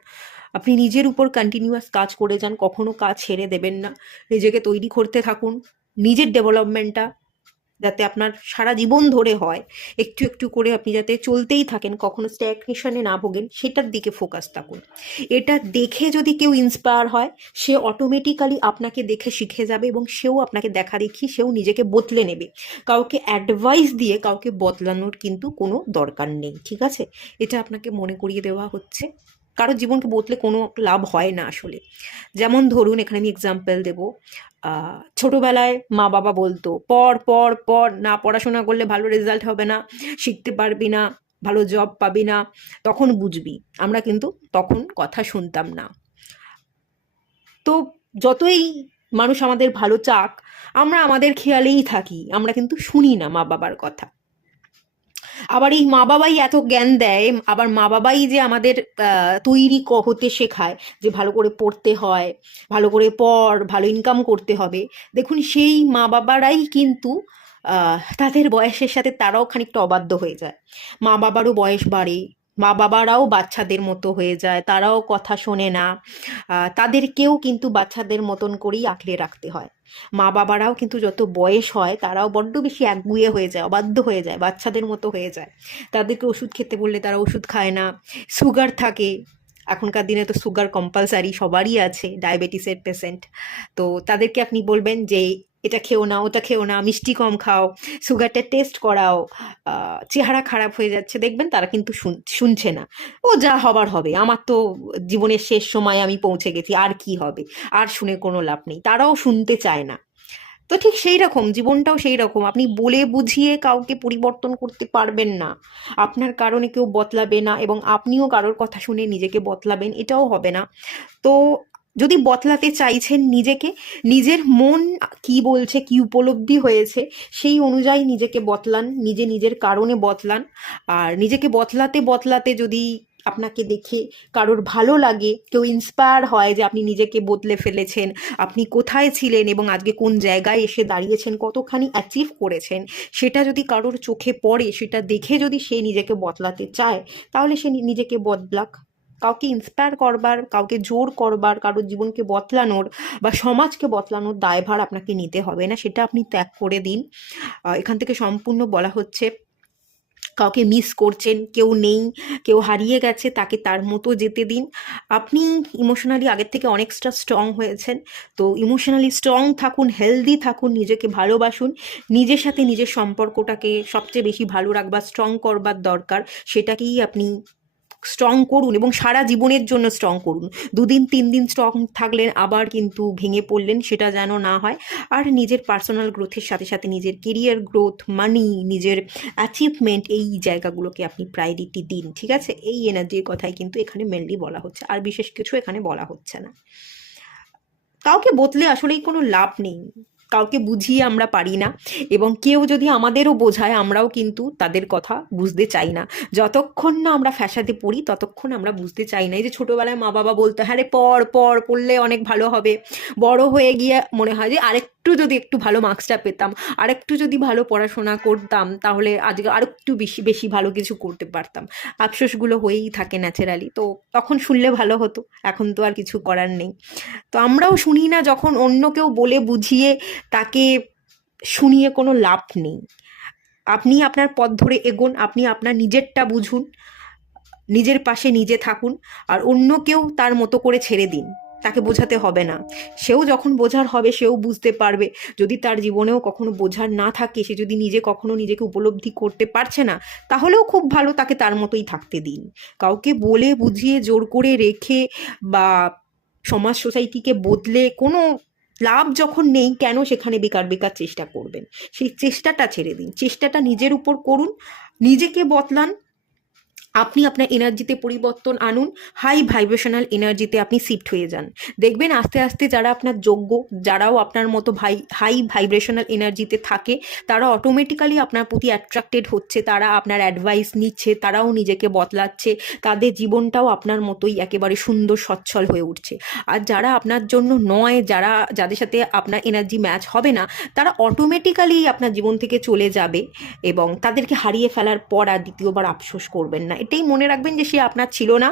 আপনি নিজের উপর কন্টিনিউয়াস কাজ করে যান, কখনো কাজ ছেড়ে দেবেন না, নিজেকে তৈরি করতে থাকুন, নিজের ডেভেলপমেন্টটা যাতে আপনার সারা জীবন ধরে হয়, একটু একটু করে আপনি যাতে চলতেই থাকেন, কখনো স্ট্যাগনেশনে না ভোগেন, সেটার দিকে ফোকাস থাকুন। এটা দেখে যদি কেউ ইন্সপায়ার হয়, সে অটোমেটিক্যালি আপনাকে দেখে শিখে যাবে, এবং সেও আপনাকে দেখা দেখি সেও নিজেকে বদলে নেবে। কাউকে অ্যাডভাইস দিয়ে কাউকে বদলানোর কিন্তু কোনো দরকার নেই, ঠিক আছে? এটা আপনাকে মনে করিয়ে দেওয়া হচ্ছে। কারো জীবনকে বদলে কোনো লাভ হয় না আসলে। যেমন ধরুন, এখানে আমি এক্সাম্পল দেবো, ছোটবেলায় মা বাবা বলতো পড় পড় পড়, না পড়াশোনা করলে ভালো রেজাল্ট হবে না, শিখতে পারবি না, ভালো জব পাবি না, তখন বুঝবি। আমরা কিন্তু তখন কথা শুনতাম না। তো যতই মানুষ আমাদের ভালো চাক, আমরা আমাদের খেয়ালেই থাকি, আমরা কিন্তু শুনি না মা বাবার কথা। আবার এই মা বাবাই এত জ্ঞান দেয়, আবার মা বাবাই যে আমাদের তৈরি হতে শেখায়, যে ভালো করে পড়তে হয়, ভালো করে পড়, ভালো ইনকাম করতে হবে। দেখুন, সেই মা বাবারাই কিন্তু তাদের বয়সের সাথে তারাও খানিকটা অবাধ্য হয়ে যায়, মা বাবারও বয়স বাড়ে, মা বাবারাও বাচ্চাদের মতো হয়ে যায়, তারাও কথা শোনে না, তাদেরকেও কিন্তু বাচ্চাদের মতন করেই আঁকড়ে রাখতে হয়। মা বাবারাও কিন্তু যত বয়স হয় তারাও বড্ড বেশি একগুঁয়ে হয়ে যায়, অবাধ্য হয়ে যায়, বাচ্চাদের মতো হয়ে যায়, তাদেরকে ওষুধ খেতে বললে তারা ওষুধ খায় না, সুগার থাকে, এখনকার দিনে তো সুগার কম্পালসারি সবারই আছে, ডায়াবেটিসের পেশেন্ট। তো তাদেরকে আপনি বলবেন যে এটা খেও না, ওটা খেও না, মিষ্টি কম খাও, সুগারটা টেস্ট করাও, চেহারা খারাপ হয়ে যাচ্ছে, দেখবেন তারা কিন্তু শুনছে না। ও যা হবার হবে, আমার তো জীবনের শেষ সময় আমি পৌঁছে গেছি, আর কি হবে, আর শুনে কোনো লাভ নেই, তারাও শুনতে চায় না। তো ঠিক সেই রকম জীবনটাও সেই রকম, আপনি বলে বুঝিয়ে কাউকে পরিবর্তন করতে পারবেন না, আপনার কারণে কেউ বদলাবে না, এবং আপনিও কারোর কথা শুনে নিজেকে বদলাবেন এটাও হবে না। তো যদি বদলাতে চাইছেন নিজেকে, নিজের মন কি বলছে, কি উপলব্ধি হয়েছে, সেই অনুযায়ী নিজেকে বদলান, নিজের কারণে বদলান। আর নিজেকে বদলাতে বদলাতে যদি আপনাকে দেখে কারোর ভালো লাগে, কেউ ইন্সপায়ার হয় যে আপনি নিজেকে বদলে ফেলেছেন, আপনি কোথায় ছিলেন এবং আজকে কোন জায়গায় এসে দাঁড়িয়েছেন, কতখানি অ্যাচিভ করেছেন, সেটা যদি কারোর চোখে পড়ে, সেটা দেখে যদি সে নিজেকে বদলাতে চায়, তাহলে সে নিজেকে বদলাক। কাউকে ইন্সপায়ার করবার, কাউকে জোর করবার, কারোর জীবনকে বদলানোর বা সমাজকে বদলানোর দায়ভার আপনাকে নিতে হবে না, সেটা আপনি ত্যাগ করে দিন। এখান থেকে সম্পূর্ণ বলা হচ্ছে কাউকে মিস করছেন, কেউ নেই, কেউ হারিয়ে গেছে, তাকে তার মতো যেতে দিন। আপনি ইমোশনালি আগের থেকে অনেকটা স্ট্রং হয়েছেন, তো ইমোশনালি স্ট্রং থাকুন, হেলদি থাকুন, নিজেকে ভালোবাসুন, নিজের সাথে নিজের সম্পর্কটাকে সবচেয়ে বেশি ভালো রাখবার, স্ট্রং করবার দরকার, সেটাকেই আপনি স্ট্রং করুন এবং সারা জীবনের জন্য স্ট্রং করুন। 2 দিন 3 দিন স্ট্রং থাকলেন, আবার কিন্তু ভেঙে পড়লেন, সেটা যেন না হয়। আর নিজের পার্সোনাল গ্রোথের সাথে সাথে নিজের কেরিয়ার গ্রোথ, মানি, নিজের অ্যাচিভমেন্ট, এই জায়গাগুলোকে আপনি প্রায়োরিটি দিন, ঠিক আছে? এই এনার্জির কথাই কিন্তু এখানে মেনলি বলা হচ্ছে, আর বিশেষ কিছু এখানে বলা হচ্ছে না। কাউকে বদলে আসলেই কোনো লাভ নেই, কাউকে বুঝিয়ে আমরা পারি না, এবং কেউ যদি আমাদেরও বোঝায় আমরাও কিন্তু তাদের কথা বুঝতে চাই না। যতক্ষণ না আমরা ফ্যাসাদে পড়ি ততক্ষণ আমরা বুঝতে চাই না। এই যে ছোটোবেলায় মা বাবা বলতো, হ্যাঁ রে পড়লে অনেক ভালো হবে, বড় হয়ে গিয়ে মনে হয় যে আরেকটু যদি একটু ভালো মার্কসটা পেতাম, আরেকটু যদি ভালো পড়াশোনা করতাম, তাহলে আজকে আরেকটু বেশি বেশি ভালো কিছু করতে পারতাম। আফসোসগুলো হয়েই থাকে ন্যাচারালি, তো তখন শুনলে ভালো হতো, এখন তো আর কিছু করার নেই। তো আমরাও শুনি না যখন অন্য কেউ বলে বুঝিয়ে, তাকে শুনিয়ে কোনো লাভ নেই। আপনি আপনার পথ ধরে এগোন, আপনি আপনার নিজেরটা বুঝুন, নিজের পাশে নিজে থাকুন, আর অন্য কেউ তার মতো করে ছেড়ে দিন, তাকে বোঝাতে হবে না। সেও যখন বোঝার হবে সেও বুঝতে পারবে। যদি তার জীবনেও কখনো বোঝার না থাকে, সে যদি নিজে কখনো নিজেকে উপলব্ধি করতে পারছে না, তাহলেও খুব ভালো, তাকে তার মতোই থাকতে দিন। কাউকে বলে বুঝিয়ে জোর করে রেখে বা সমাজ সোসাইটিকে বদলে কোনো লাভ যখন নেই, কেন সেখানে বেকার বেকার চেষ্টা করবেন? সেই চেষ্টাটা ছেড়ে দিন, চেষ্টাটা নিজের উপর করুন, নিজেকে বদলান, আপনি আপনার এনার্জিতে পরিবর্তন আনুন, হাই ভাইব্রেশনাল এনার্জিতে আপনি শিফট হয়ে যান। দেখবেন আস্তে আস্তে যারা আপনার যোগ্য, যারাও আপনার মতো হাই ভাইব্রেশনাল এনার্জিতে থাকে, তারা অটোমেটিক্যালি আপনার প্রতি অ্যাট্রাক্টেড হচ্ছে, তারা আপনার অ্যাডভাইস নিচ্ছে, তারাও নিজেকে বদলাচ্ছে, তাদের জীবনটাও আপনার মতোই একেবারে সুন্দর সচ্ছল হয়ে উঠছে। আর যারা আপনার জন্য নয়, যাদের সাথে আপনার এনার্জি ম্যাচ হবে না, তারা অটোমেটিক্যালি আপনার জীবন থেকে চলে যাবে, এবং তাদেরকে হারিয়ে ফেলার পর আর দ্বিতীয়বার আফসোস করবেন না। এটাই মনে রাখবেন যে সে আপনার ছিল না,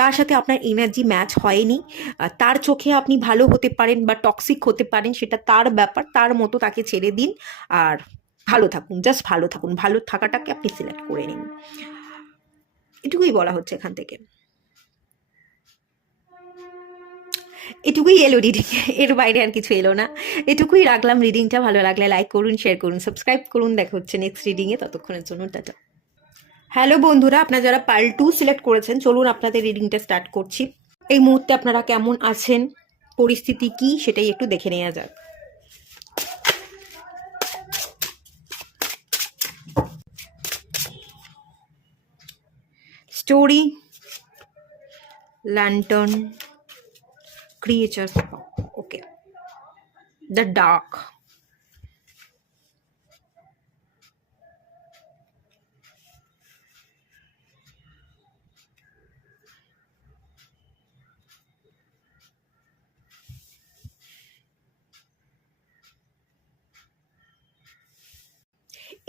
তার সাথে আপনার এনার্জি ম্যাচ হয়নি। তার চোখে আপনি ভালো হতে পারেন বা টক্সিক হতে পারেন, সেটা তার ব্যাপার, তার মতো তাকে ছেড়ে দিন। আর ভালো থাকুন, জাস্ট ভালো থাকুন, ভালো থাকাটাকে আপনি সিলেক্ট করে নিন। এটুকুই বলা হচ্ছে এখান থেকে, এটুকুই এলো রিডিং, এর বাইরে আর কিছু এলো না। এটুকুই রাখলাম। রিডিংটা ভালো লাগলে লাইক করুন, শেয়ার করুন, সাবস্ক্রাইব করুন। দেখা হচ্ছে নেক্সট রিডিংয়ে, ততক্ষণের জন্য টাটা। হ্যালো বন্ধুরা, আপনারা যারা পার্ল 2 সিলেক্ট করেছেন, চলুন আপনাদের রিডিংটা স্টার্ট করছি। এই মুহূর্তে আপনারা কেমন আছেন, পরিস্থিতি কি, সেটাই একটু দেখে নেওয়া যাক। Story, lantern, creature, okay, the dark.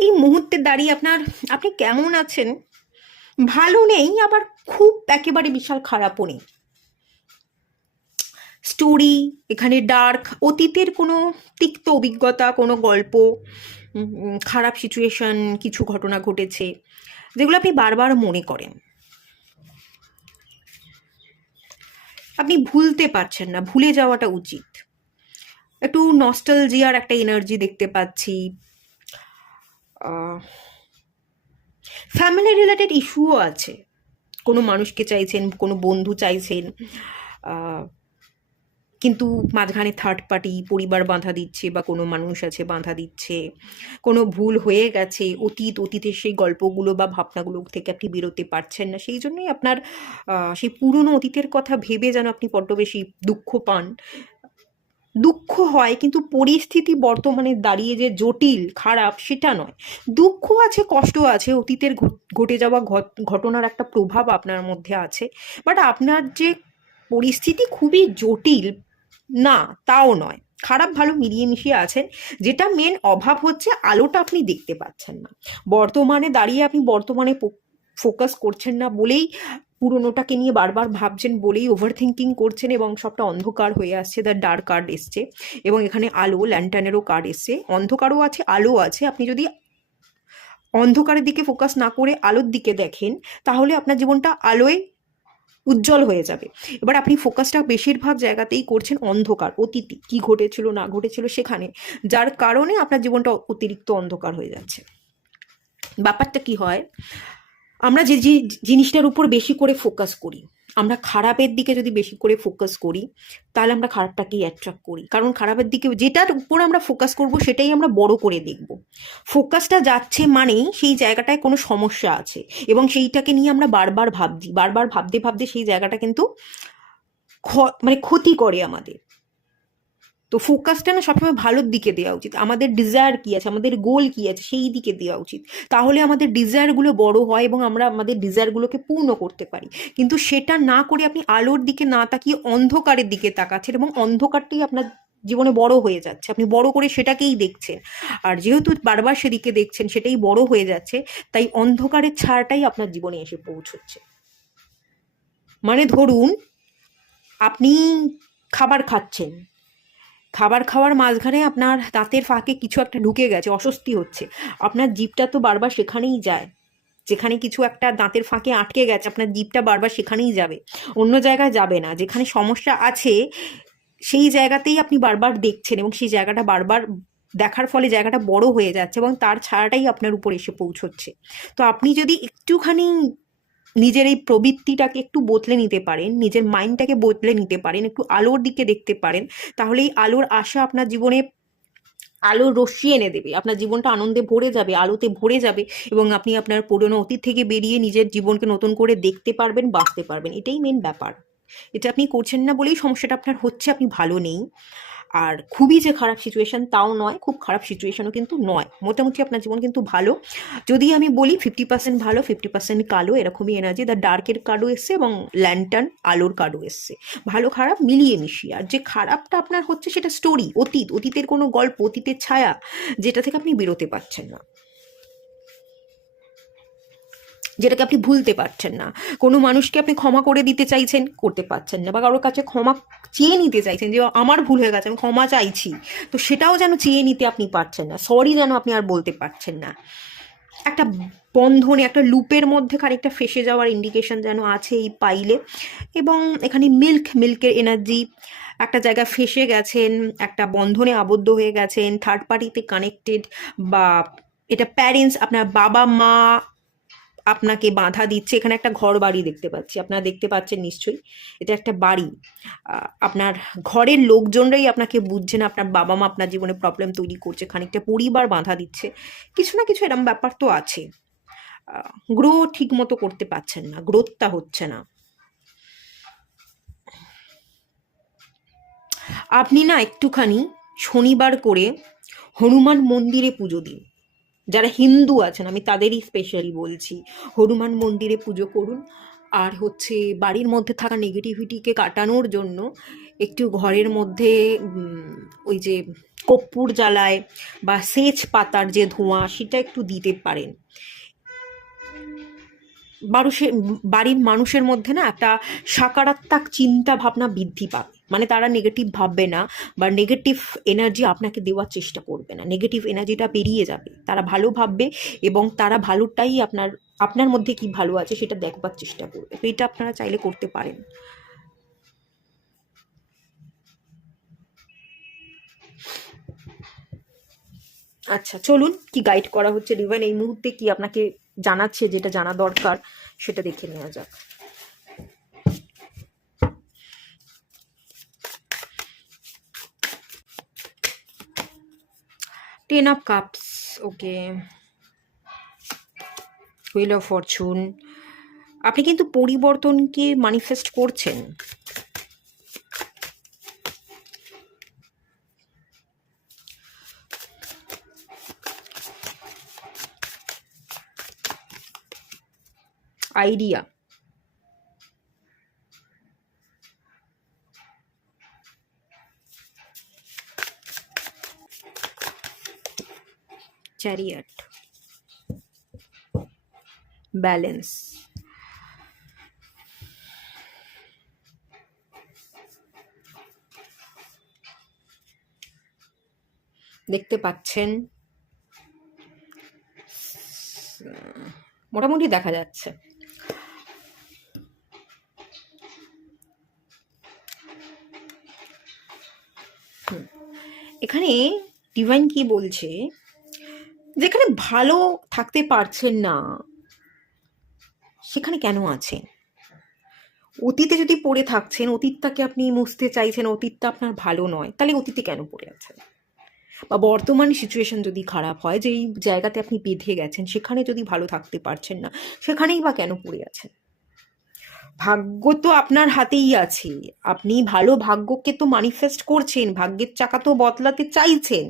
এই মুহূর্তে দাঁড়িয়ে আপনি কেমন আছেন? ভালো নেই, আবার খুব একেবারে বিশাল খারাপও নেই। স্টোরি এখানে ডার্ক, অতীতের কোনো তিক্ত অভিজ্ঞতা, কোনো গল্প, খারাপ সিচুয়েশন, কিছু ঘটনা ঘটেছে যেগুলো আপনি বারবার মনে করেন। আপনি ভুলতে পারছেন না, ভুলে যাওয়াটা উচিত। একটু নস্টালজিয়ার একটা এনার্জি দেখতে পাচ্ছি। ফ্যামিলি রিলেটেড ইস্যুও আছে, কোনো মানুষকে চাইছেন, কোনো বন্ধু চাইছেন, আহ, কিন্তু মাঝখানে থার্ড পার্টি পরিবার বাধা দিচ্ছে, বা কোনো মানুষ আছে বাধা দিচ্ছে, কোনো ভুল হয়ে গেছে, অতীতের সেই গল্পগুলো বা ভাবনাগুলো থেকে আপনি বেরোতে পারছেন না, সেই জন্যই আপনার সেই পুরনো অতীতের কথা ভেবে যেন আপনি বড্ড বেশি দুঃখ পান। দুঃখ হয়, কিন্তু পরিস্থিতি বর্তমানে দাঁড়িয়ে যে জটিল খারাপ সেটা নয়। দুঃখ আছে, কষ্ট আছে, অতীতের ঘটে যাওয়া ঘটনার একটা প্রভাব আপনার মধ্যে আছে, বাট আপনার যে পরিস্থিতি খুবই জটিল না, তাও নয়। খারাপ ভালো মিলিয়ে মিশিয়ে আছেন। যেটা মেন অভাব হচ্ছে, আলোটা আপনি দেখতে পাচ্ছেন না। বর্তমানে দাঁড়িয়ে আপনি বর্তমানে ফোকাস করছেন না বলেই, পুরনোটাকে নিয়ে বারবার ভাবছেন বলেই ওভার থিঙ্কিং করছেন, এবং সবটা অন্ধকার হয়ে আসছে। দ্য ডার্ক কার্ড এসছে, এবং এখানে আলো, ল্যান্টার্নেরও কার্ড এসছে। অন্ধকারও আছে, আলো আছে। আপনি যদি অন্ধকারের দিকে ফোকাস না করে আলোর দিকে দেখেন, তাহলে আপনার জীবনটা আলোয় উজ্জ্বল হয়ে যাবে। এবার আপনি ফোকাসটা বেশিরভাগ জায়গাতেই করছেন অন্ধকার, অতীতে কি ঘটেছিল না ঘটেছিল সেখানে, যার কারণে আপনার জীবনটা অতিরিক্ত অন্ধকার হয়ে যাচ্ছে। ব্যাপারটা কি হয়, আমরা যে জিনিসটার উপর বেশি করে ফোকাস করি, আমরা খারাপের দিকে যদি বেশি করে ফোকাস করি, তাহলে আমরা খারাপটাকেই অ্যাট্রাক্ট করি। কারণ খারাপের দিকে যেটার উপর আমরা ফোকাস করব সেটাই আমরা বড় করে দেখব। ফোকাসটা যাচ্ছে মানেই সেই জায়গাটায় কোনো সমস্যা আছে, এবং সেইটাকে নিয়ে আমরা বারবার ভাবছি, বারবার ভাবতে ভাবতে সেই জায়গাটা কিন্তু মানে ক্ষতি করে আমাদের। তো ফোকাসটা না সবসময় ভালোর দিকে দেওয়া উচিত। আমাদের ডিজায়ার কি আছে, আমাদের গোল কি আছে, সেই দিকে দেওয়া উচিত। তাহলে আমাদের ডিজায়ারগুলো বড় হয় এবং আমরা আমাদের ডিজায়ারগুলোকে পূর্ণ করতে পারি। কিন্তু সেটা না করে আপনি আলোর দিকে না তাকিয়ে অন্ধকারের দিকে তাকাচ্ছেন, এবং অন্ধকারটাই আপনার জীবনে বড় হয়ে যাচ্ছে, আপনি বড় করে সেটাকেই দেখছেন। আর যেহেতু বারবার সেদিকে দেখছেন, সেটাই বড় হয়ে যাচ্ছে, তাই অন্ধকারের ছায়াটাই আপনার জীবনে এসে পৌঁছচ্ছে। মানে ধরুন, আপনি খাবার খাচ্ছেন, খাবার খাওয়ার মাঝখানে আপনার দাঁতের ফাঁকে কিছু একটা ঢুকে গেছে, অস্বস্তি হচ্ছে। আপনার জিভটা তো বারবার সেখানেই যায়, যেখানে কিছু একটা দাঁতের ফাঁকে আটকে গেছে, আপনার জিভটা বারবার সেখানেই যাবে, অন্য জায়গায় যাবে না। যেখানে সমস্যা আছে সেই জায়গাতেই আপনি বারবার দেখছেন, এবং সেই জায়গাটা বারবার দেখার ফলে জায়গাটা বড় হয়ে যাচ্ছে, এবং তার ছায়াটাই আপনার উপর এসে পৌঁছচ্ছে। তো আপনি যদি একটুখানি নিজের এই প্রবৃত্তিটাকে একটু বদলে নিতে পারেন, নিজের মাইন্ডটাকে বদলে নিতে পারেন, একটু আলোর দিকে দেখতে পারেন, তাহলে এই আলোর আশা আপনার জীবনে আলোর রশ্মি এনে দেবে। আপনার জীবনটা আনন্দে ভরে যাবে, আলোতে ভরে যাবে, এবং আপনি আপনার পুরনো অতীত থেকে বেরিয়ে নিজের জীবনকে নতুন করে দেখতে পারবেন, বাঁচতে পারবেন। এটাই মেন ব্যাপার। এটা আপনি করছেন না বলেই সমস্যাটা আপনার হচ্ছে, আপনি ভালো নেই। আর খুবই যে খারাপ সিচুয়েশন তাও নয়, খুব খারাপ সিচুয়েশনও কিন্তু নয়, মোটামুটি আপনার জীবন কিন্তু ভালো। যদি আমি বলি 50% ভালো, 50% কালো, এরকমই এনার্জি। দ্য ডার্কের কার্ডও এসছে, এবং ল্যান্টার্ন আলোর কার্ডও এসছে। ভালো খারাপ মিলিয়ে মিশিয়ে। আর যে খারাপটা আপনার হচ্ছে সেটা স্টোরি, অতীতের কোনো গল্প, অতীতের ছায়া, যেটা থেকে আপনি বেরোতে পারছেন না, যেটাকে আপনি ভুলতে পারছেন না। কোনো মানুষকে আপনি ক্ষমা করে দিতে চাইছেন, করতে পারছেন না, বা কারোর কাছে ক্ষমা চেয়ে নিতে চাইছেন, যে আমার ভুল হয়ে গেছে, আমি ক্ষমা চাইছি, তো সেটাও যেন চেয়ে নিতে আপনি পারছেন না, সরি যেন আপনি আর বলতে পারছেন না। একটা বন্ধনে, একটা লুপের মধ্যে খানিকটা ফেসে যাওয়ার ইন্ডিকেশন যেন আছে এই পাইলে। এবং এখানে মিল্কের এনার্জি, একটা জায়গায় ফেসে গেছেন, একটা বন্ধনে আবদ্ধ হয়ে গেছেন, থার্ড পার্টিতে কানেক্টেড, বা এটা প্যারেন্টস, আপনার বাবা মা আপনাকে বাধা দিচ্ছে। এখানে একটা ঘর বাড়ি দেখতে পাচ্ছি, আপনারা দেখতে পাচ্ছেন নিশ্চয়ই, এটা একটা বাড়ি। আপনার ঘরের লোকজনরাই আপনাকে বুঝছে না, আপনার বাবা মা আপনার জীবনে প্রবলেম তৈরি করছে, খানিকটা পরিবার বাধা দিচ্ছে, কিছু না কিছু এরকম ব্যাপার তো আছে। গ্রো ঠিক মতো করতে পারছেন না, গ্রোথটা হচ্ছে না। আপনি না একটুখানি শনিবার করে হনুমান মন্দিরে পুজো দিন। যারা হিন্দু আছেন, আমি তাদেরই স্পেশালি বলছি, হনুমান মন্দিরে পুজো করুন। আর হচ্ছে বাড়ির মধ্যে থাকা নেগেটিভিটিকে কাটানোর জন্য একটু ঘরের মধ্যে ওই যে কর্পূর জ্বালায়, বা সেচ পাতার যে ধোঁয়া, সেটা একটু দিতে পারেন। মানুষের বাড়ির মানুষের মধ্যে না একটা সকারাত্মক চিন্তা ভাবনা বৃদ্ধি পাবে, মানে তারা নেগেটিভ ভাববে না, বা নেগেটিভ এনার্জি আপনাকে দেওয়ার চেষ্টা করবে না, নেগেটিভ এনার্জিটা বেরিয়ে যাবে, তারা ভালো ভাববে, এবং তারা ভালোটাই আপনার আপনার মধ্যে কি ভালো আছে সেটা দেখবার চেষ্টা করবে। তো এটা আপনারা চাইলে করতে পারেন। আচ্ছা, চলুন কি গাইড করা হচ্ছে ডিভাইন এই মুহূর্তে, কি আপনাকে জানাচ্ছে, যেটা জানা দরকার সেটা দেখে নেওয়া যাক। Ten of cups, okay, wheel of Fortune. আপনি কিন্তু পরিবর্তনকে ম্যানিফেস্ট করছেন। Idea, chariot, balance. দেখতে পাচ্ছেন মোটামুটি দেখা যাচ্ছে। এখানে ডিভাইন কি বলছে, যেখানে ভালো থাকতে পারছেন না সেখানে কেন আছেন? অতীতে যদি পড়ে থাকছেন, অতীতটাকে আপনি মুছতে চাইছেন, অতীতটা আপনার ভালো নয়, তাহলে অতীতে কেন পড়ে আছেন? বা বর্তমান সিচুয়েশন যদি খারাপ হয়, যেই জায়গাতে আপনি বেঁধে গেছেন সেখানে যদি ভালো থাকতে পারছেন না, সেখানেই বা কেন পড়ে আছেন? ভাগ্য তো আপনার হাতেই আছে, আপনি ভালো ভাগ্যকে তো ম্যানিফেস্ট করছেন, ভাগ্যের চাকা তো বদলাতে চাইছেন,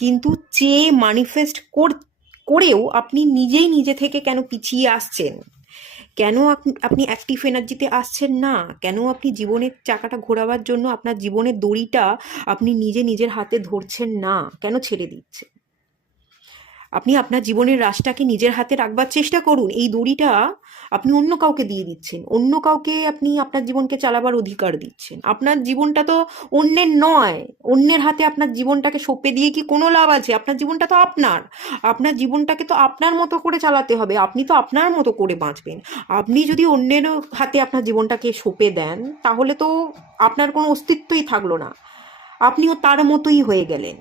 কিন্তু চেয়ে ম্যানিফেস্ট করেও আপনি নিজেই নিজে থেকে কেন পিছিয়ে আসছেন? কেন আপনি অ্যাক্টিভ এনার্জিতে আসছেন না? কেন আপনি জীবনের চাকাটা ঘোরাবার জন্য আপনার জীবনের দড়িটা আপনি নিজে নিজের হাতে ধরছেন না? কেন ছেড়ে দিচ্ছেন? আপনি আপনার জীবনের রাশটাকে নিজের হাতে রাখবার চেষ্টা করুন। এই দড়িটা আপনি অন্য কাউকে দিয়ে দিচ্ছেন, অন্য কাউকে আপনি আপনার জীবনকে চালাবার অধিকার দিচ্ছেন। আপনার জীবনটা তো অন্যের নয়, অন্যের হাতে আপনার জীবনটাকে সঁপে দিয়ে কি কোনো লাভ আছে? আপনার জীবনটা তো আপনার, আপনার জীবনটাকে তো আপনার মতো করে চালাতে হবে, আপনি তো আপনার মতো করে বাঁচবেন। আপনি যদি অন্যের হাতে আপনার জীবনটাকে সঁপে দেন, তাহলে তো আপনার কোনো অস্তিত্বই থাকলো না, আপনিও তার মতোই হয়ে গেলেন।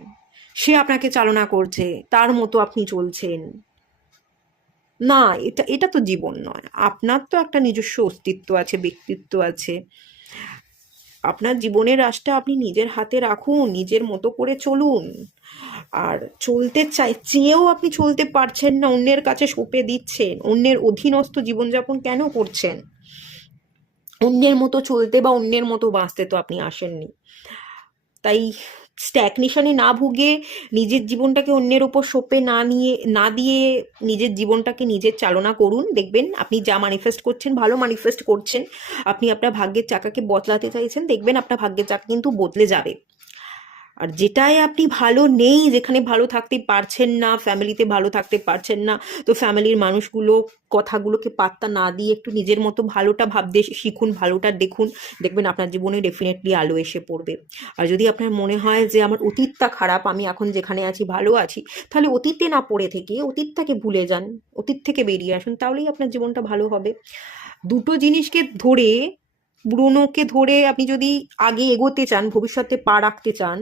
সে আপনাকে চালনা করছে, তার মতো আপনি চলছেন। না, এটা এটা তো জীবন নয়। আপনার তো একটা নিজস্ব অস্তিত্ব আছে, ব্যক্তিত্ব আছে। আপনার জীবনের রাশটা আপনি নিজের হাতে রাখুন, নিজের মতো করে চলুন। আর চলতে চেয়েও আপনি চলতে পারছেন না, অন্যের কাছে সঁপে দিচ্ছেন, অন্যের অধীনস্থ জীবনযাপন কেন করছেন? অন্যের মতো চলতে বা অন্যের মতো বাঁচতে তো আপনি আসেননি। তাই স্ট্যাগনেশনে না ভুগে নিজের জীবনটাকে অন্যের ওপর সঁপে না দিয়ে নিজের জীবনটাকে নিজের চালনা করুন। দেখবেন আপনি যা ম্যানিফেস্ট করছেন, ভালো ম্যানিফেস্ট করছেন। আপনি আপনার ভাগ্যের চাকাকে বদলাতে চাইছেন, দেখবেন আপনার ভাগ্যের চাকা কিন্তু বদলে যাবে। আর যেটায় আপনি ভালো নেই, যেখানে ভালো থাকতে পারছেন না, ফ্যামিলিতে ভালো থাকতে পারছেন না, তো ফ্যামিলির মানুষগুলো কথাগুলোকে পাত্তা না দিয়ে একটু নিজের মতো ভালোটা ভাবতে শিখুন, ভালোটা দেখুন। দেখবেন আপনার জীবনে ডেফিনেটলি আলো এসে পড়বে। আর যদি আপনার মনে হয় যে আমার অতীতটা খারাপ, আমি এখন যেখানে আছি ভালো আছি, তাহলে অতীতে না পড়ে থেকে অতীতটাকে ভুলে যান, অতীত থেকে বেরিয়ে আসুন, তাহলেই আপনার জীবনটা ভালো হবে। দুটো জিনিসকে ধরে, পুরনোকে ধরে আপনি যদি আগে এগোতে চান, ভবিষ্যতে পা রাখতে চান,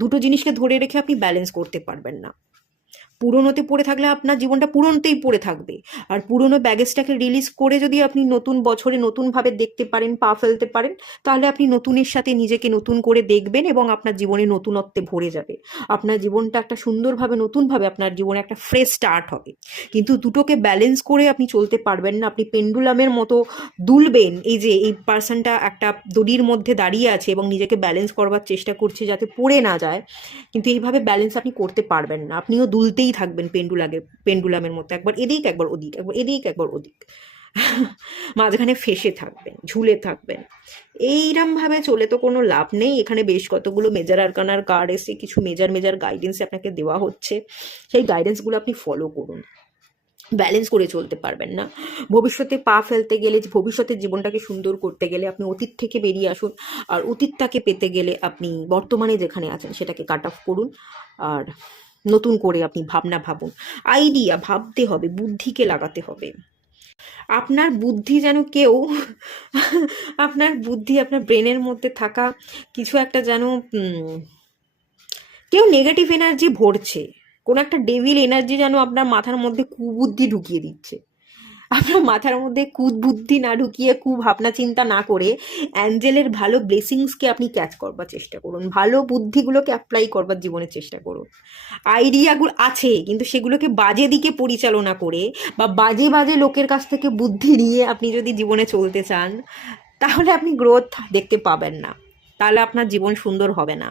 দুটো জিনিসকে ধরে রেখে আপনি ব্যালেন্স করতে পারবেন না। পুরনোতে পড়ে থাকলে আপনার জীবনটা পুরনোতেই পড়ে থাকবে। আর পুরনো ব্যাগেজটাকে রিলিজ করে যদি আপনি নতুন বছরে নতুনভাবে দেখতে পারেন, পা ফেলতে পারেন, তাহলে আপনি নতুনের সাথে নিজেকে নতুন করে দেখবেন এবং আপনার জীবনে নতুনত্বে ভরে যাবে। আপনার জীবনটা একটা সুন্দরভাবে, নতুনভাবে আপনার জীবনে একটা ফ্রেশ স্টার্ট হবে। কিন্তু দুটোকে ব্যালেন্স করে আপনি চলতে পারবেন না। আপনি পেন্ডুলামের মতো দুলবেন। এই যে এই পার্সনটা একটা দড়ির মধ্যে দাঁড়িয়ে আছে এবং নিজেকে ব্যালেন্স করবার চেষ্টা করছে যাতে পড়ে না যায়, কিন্তু এইভাবে ব্যালেন্স আপনি করতে পারবেন না। আপনিও দুলতেই থাকবেন পেন্ডুলামের মতো, একবার এদিক একবার ওদিক, একবার এদিক একবার ওদিক। মাঝখানে ফেঁসে থাকবেন, ঝুলে থাকবেন। এইরমভাবে চলে তো কোনো লাভ নেই। এখানে বেশ কতগুলো মেজর আরকানার কার্ড এসে কিছু মেজর গাইডেন্স আপনাকে দেওয়া হচ্ছে, সেই গাইডেন্সগুলো আপনি ফলো করুন। ব্যালেন্স করে চলতে পারবেন না। ভবিষ্যতে পা ফেলতে গেলে, ভবিষ্যতের জীবনটাকে সুন্দর করতে গেলে আপনি অতীত থেকে বেরিয়ে আসুন। আর অতীতটাকে পেতে গেলে আপনি বর্তমানে যেখানে আছেন সেটাকে কাট অফ করুন। আর নতুন করে আপনি ভাবনা ভাবুন। আইডিয়া ভাবতে হবে, বুদ্ধিকে লাগাতে হবে। আপনার বুদ্ধি যেন কেউ আপনার বুদ্ধি, আপনার ব্রেনের মধ্যে থাকা কিছু একটা যেন কেউ নেগেটিভ এনার্জি ভরছে, কোনো একটা ডেভিল এনার্জি যেন আপনার মাথার মধ্যে কুবুদ্ধি ঢুকিয়ে দিচ্ছে। আপনার মাথার মধ্যে কুবুদ্ধি না ঢুকিয়ে ভাবনা চিন্তা না করে অ্যাঞ্জেলের ভালো ব্লেসিংসকে আপনি ক্যাচ করবার চেষ্টা করুন, ভালো বুদ্ধিগুলোকে অ্যাপ্লাই করবার জীবনের চেষ্টা করুন। আইডিয়াগুলো আছে কিন্তু সেগুলোকে বাজে দিকে পরিচালনা করে বা বাজে বাজে লোকের কাছ থেকে বুদ্ধি নিয়ে আপনি যদি জীবনে চলতে চান, তাহলে আপনি গ্রোথ দেখতে পাবেন না, তাহলে আপনার জীবন সুন্দর হবে না।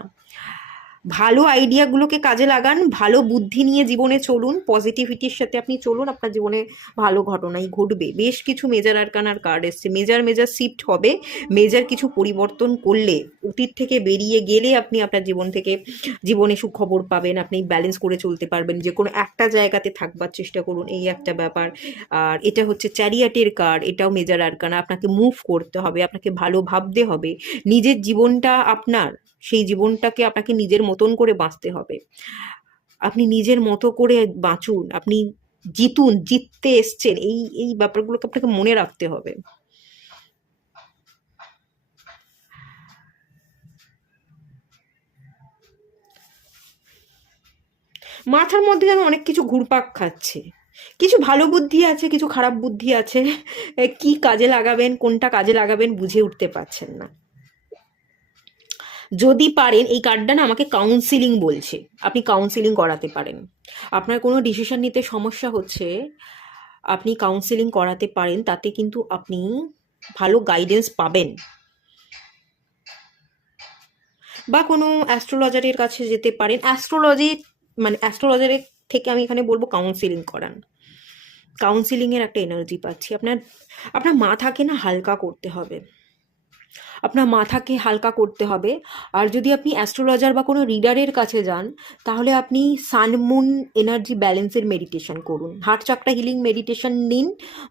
ভালো আইডিয়াগুলোকে কাজে লাগান, ভালো বুদ্ধি নিয়ে জীবনে চলুন, পজিটিভিটির সাথে আপনি চলুন, আপনার জীবনে ভালো ঘটনাই ঘটবে। বেশ কিছু মেজর আরকানার কার্ড এসছে, মেজর শিফট হবে, মেজর কিছু পরিবর্তন করলে, অতীত থেকে বেরিয়ে গেলে আপনি আপনার জীবন থেকে জীবনে সুখবর পাবেন, আপনি ব্যালেন্স করে চলতে পারবেন, যে কোনো একটা জায়গাতে থাকবার চেষ্টা করুন, এই একটা ব্যাপার। আর এটা হচ্ছে চ্যারিয়াটের কার্ড, এটাও মেজর আরকানা। আপনাকে মুভ করতে হবে, আপনাকে ভালো ভাবতে হবে, নিজের জীবনটা আপনার, সেই জীবনটাকে আপনাকে নিজের মতন করে বাঁচতে হবে। আপনি নিজের মতো করে বাঁচুন, আপনি জিতুন, জিততে এসছেন, এই এই ব্যাপারগুলোকে আপনাকে মনে রাখতে হবে। মাথার মধ্যে যেন অনেক কিছু ঘুরপাক খাচ্ছে, কিছু ভালো বুদ্ধি আছে, কিছু খারাপ বুদ্ধি আছে, কি কাজে লাগাবেন, কোনটা কাজে লাগাবেন বুঝে উঠতে পারছেন না। যদি পারেন, এই কার্ডটা না আমাকে কাউন্সিলিং বলছে, আপনি কাউন্সিলিং করাতে পারেন। আপনার কোনো ডিসিশন নিতে সমস্যা হচ্ছে, আপনি কাউন্সিলিং করাতে পারেন, তাতে কিন্তু আপনি ভালো গাইডেন্স পাবেন। বা কোনো অ্যাস্ট্রোলজারের কাছে যেতে পারেন, অ্যাস্ট্রোলজারের থেকে আমি এখানে বলবো কাউন্সিলিং করান। কাউন্সিলিংয়ের একটা এনার্জি পাচ্ছি। আপনার আপনার মাথাকে না হালকা করতে হবে, আপনার মাথাকে হালকা করতে হবে। আর যদি আপনি অ্যাস্ট্রোলজার বা কোনো রিডারের কাছে যান, তাহলে আপনি সানমুন এনার্জি ব্যালেন্সের মেডিটেশন করুন, হার্ট চাকরা হিলিং মেডিটেশন নিন,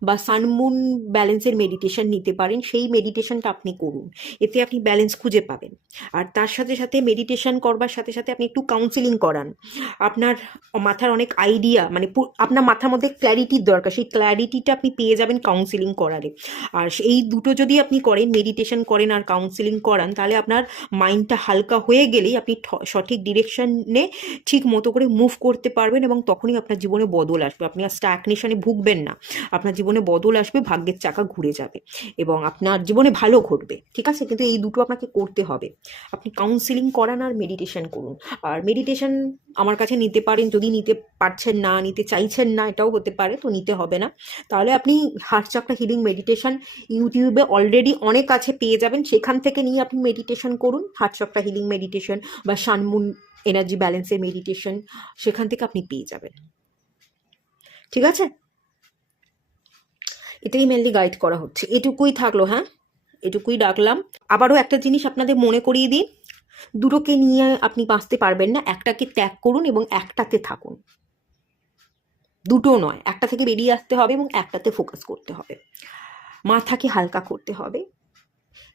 বা সানমুন ব্যালেন্সের মেডিটেশন নিতে পারেন, সেই মেডিটেশনটা আপনি করুন, এতে আপনি ব্যালেন্স খুঁজে পাবেন। আর তার সাথে সাথে মেডিটেশন করবার সাথে সাথে আপনি একটু কাউন্সিলিং করান। আপনার মাথার অনেক আইডিয়া, মানে আপনার মাথার মধ্যে ক্ল্যারিটির দরকার, সেই ক্ল্যারিটিটা আপনি পেয়ে যাবেন কাউন্সিলিং করালে। আর এই দুটো যদি আপনি করেন, মেডিটেশন করেন আর কাউন্সিলিং করান, তাহলে আপনার মাইন্ডটা হালকা হয়ে গেলেই আপনি সঠিক ডিরেকশনে ঠিক মতো করে মুভ করতে পারবেন, এবং তখনই আপনার জীবনে বদল আসবে, আপনি আর স্ট্যাগনেশনে ভুগবেন না, আপনার জীবনে বদল আসবে, ভাগ্যের চাকা ঘুরে যাবে এবং আপনার জীবনে ভালো ঘটবে। ঠিক আছে, কিন্তু এই দুটো আপনাকে করতে হবে, আপনি কাউন্সিলিং করান আর মেডিটেশন করুন। আর মেডিটেশন আমার কাছে নিতে পারেন, যদি নিতে পারছেন না, নিতে চাইছেন না, এটাও হতে পারে, তো নিতে হবে না। তাহলে আপনি হার্ট চাকরা হিলিং মেডিটেশন ইউটিউবে অলরেডি অনেক আছে, পেয়ে যাবেন, সেখান থেকে নিয়ে আপনি মেডিটেশন করুন, হার্ট চাকরা হিলিং মেডিটেশন বা সানমুন এনার্জি ব্যালেন্সের মেডিটেশন, সেখান থেকে আপনি পেয়ে যাবেন। ঠিক আছে, এটাই মেনলি গাইড করা হচ্ছে, এটুকুই থাকলো। হ্যাঁ, এটুকুই ডাকলাম। আবারও একটা জিনিস আপনাদের মনে করিয়ে দিই, দুটোকে নিয়ে আপনি বাঁচতে পারবেন না, একটাকে ত্যাগ করুন এবং একটাতে থাকুন। দুটো নয়, একটা থেকে বেরিয়ে আসতে হবে এবং একটাতে ফোকাস করতে হবে, মাথাকে হালকা করতে হবে।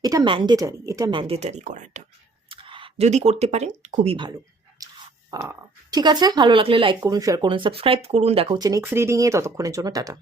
এটা ম্যান্ডেটারি করাটা, যদি করতে পারেন খুবই ভালো। ঠিক আছে, ভালো লাগলে লাইক করুন, শেয়ার করুন, সাবস্ক্রাইব করুন। দেখা হচ্ছে নেক্সট রিডিংয়ে, ততক্ষণের জন্য টাটা।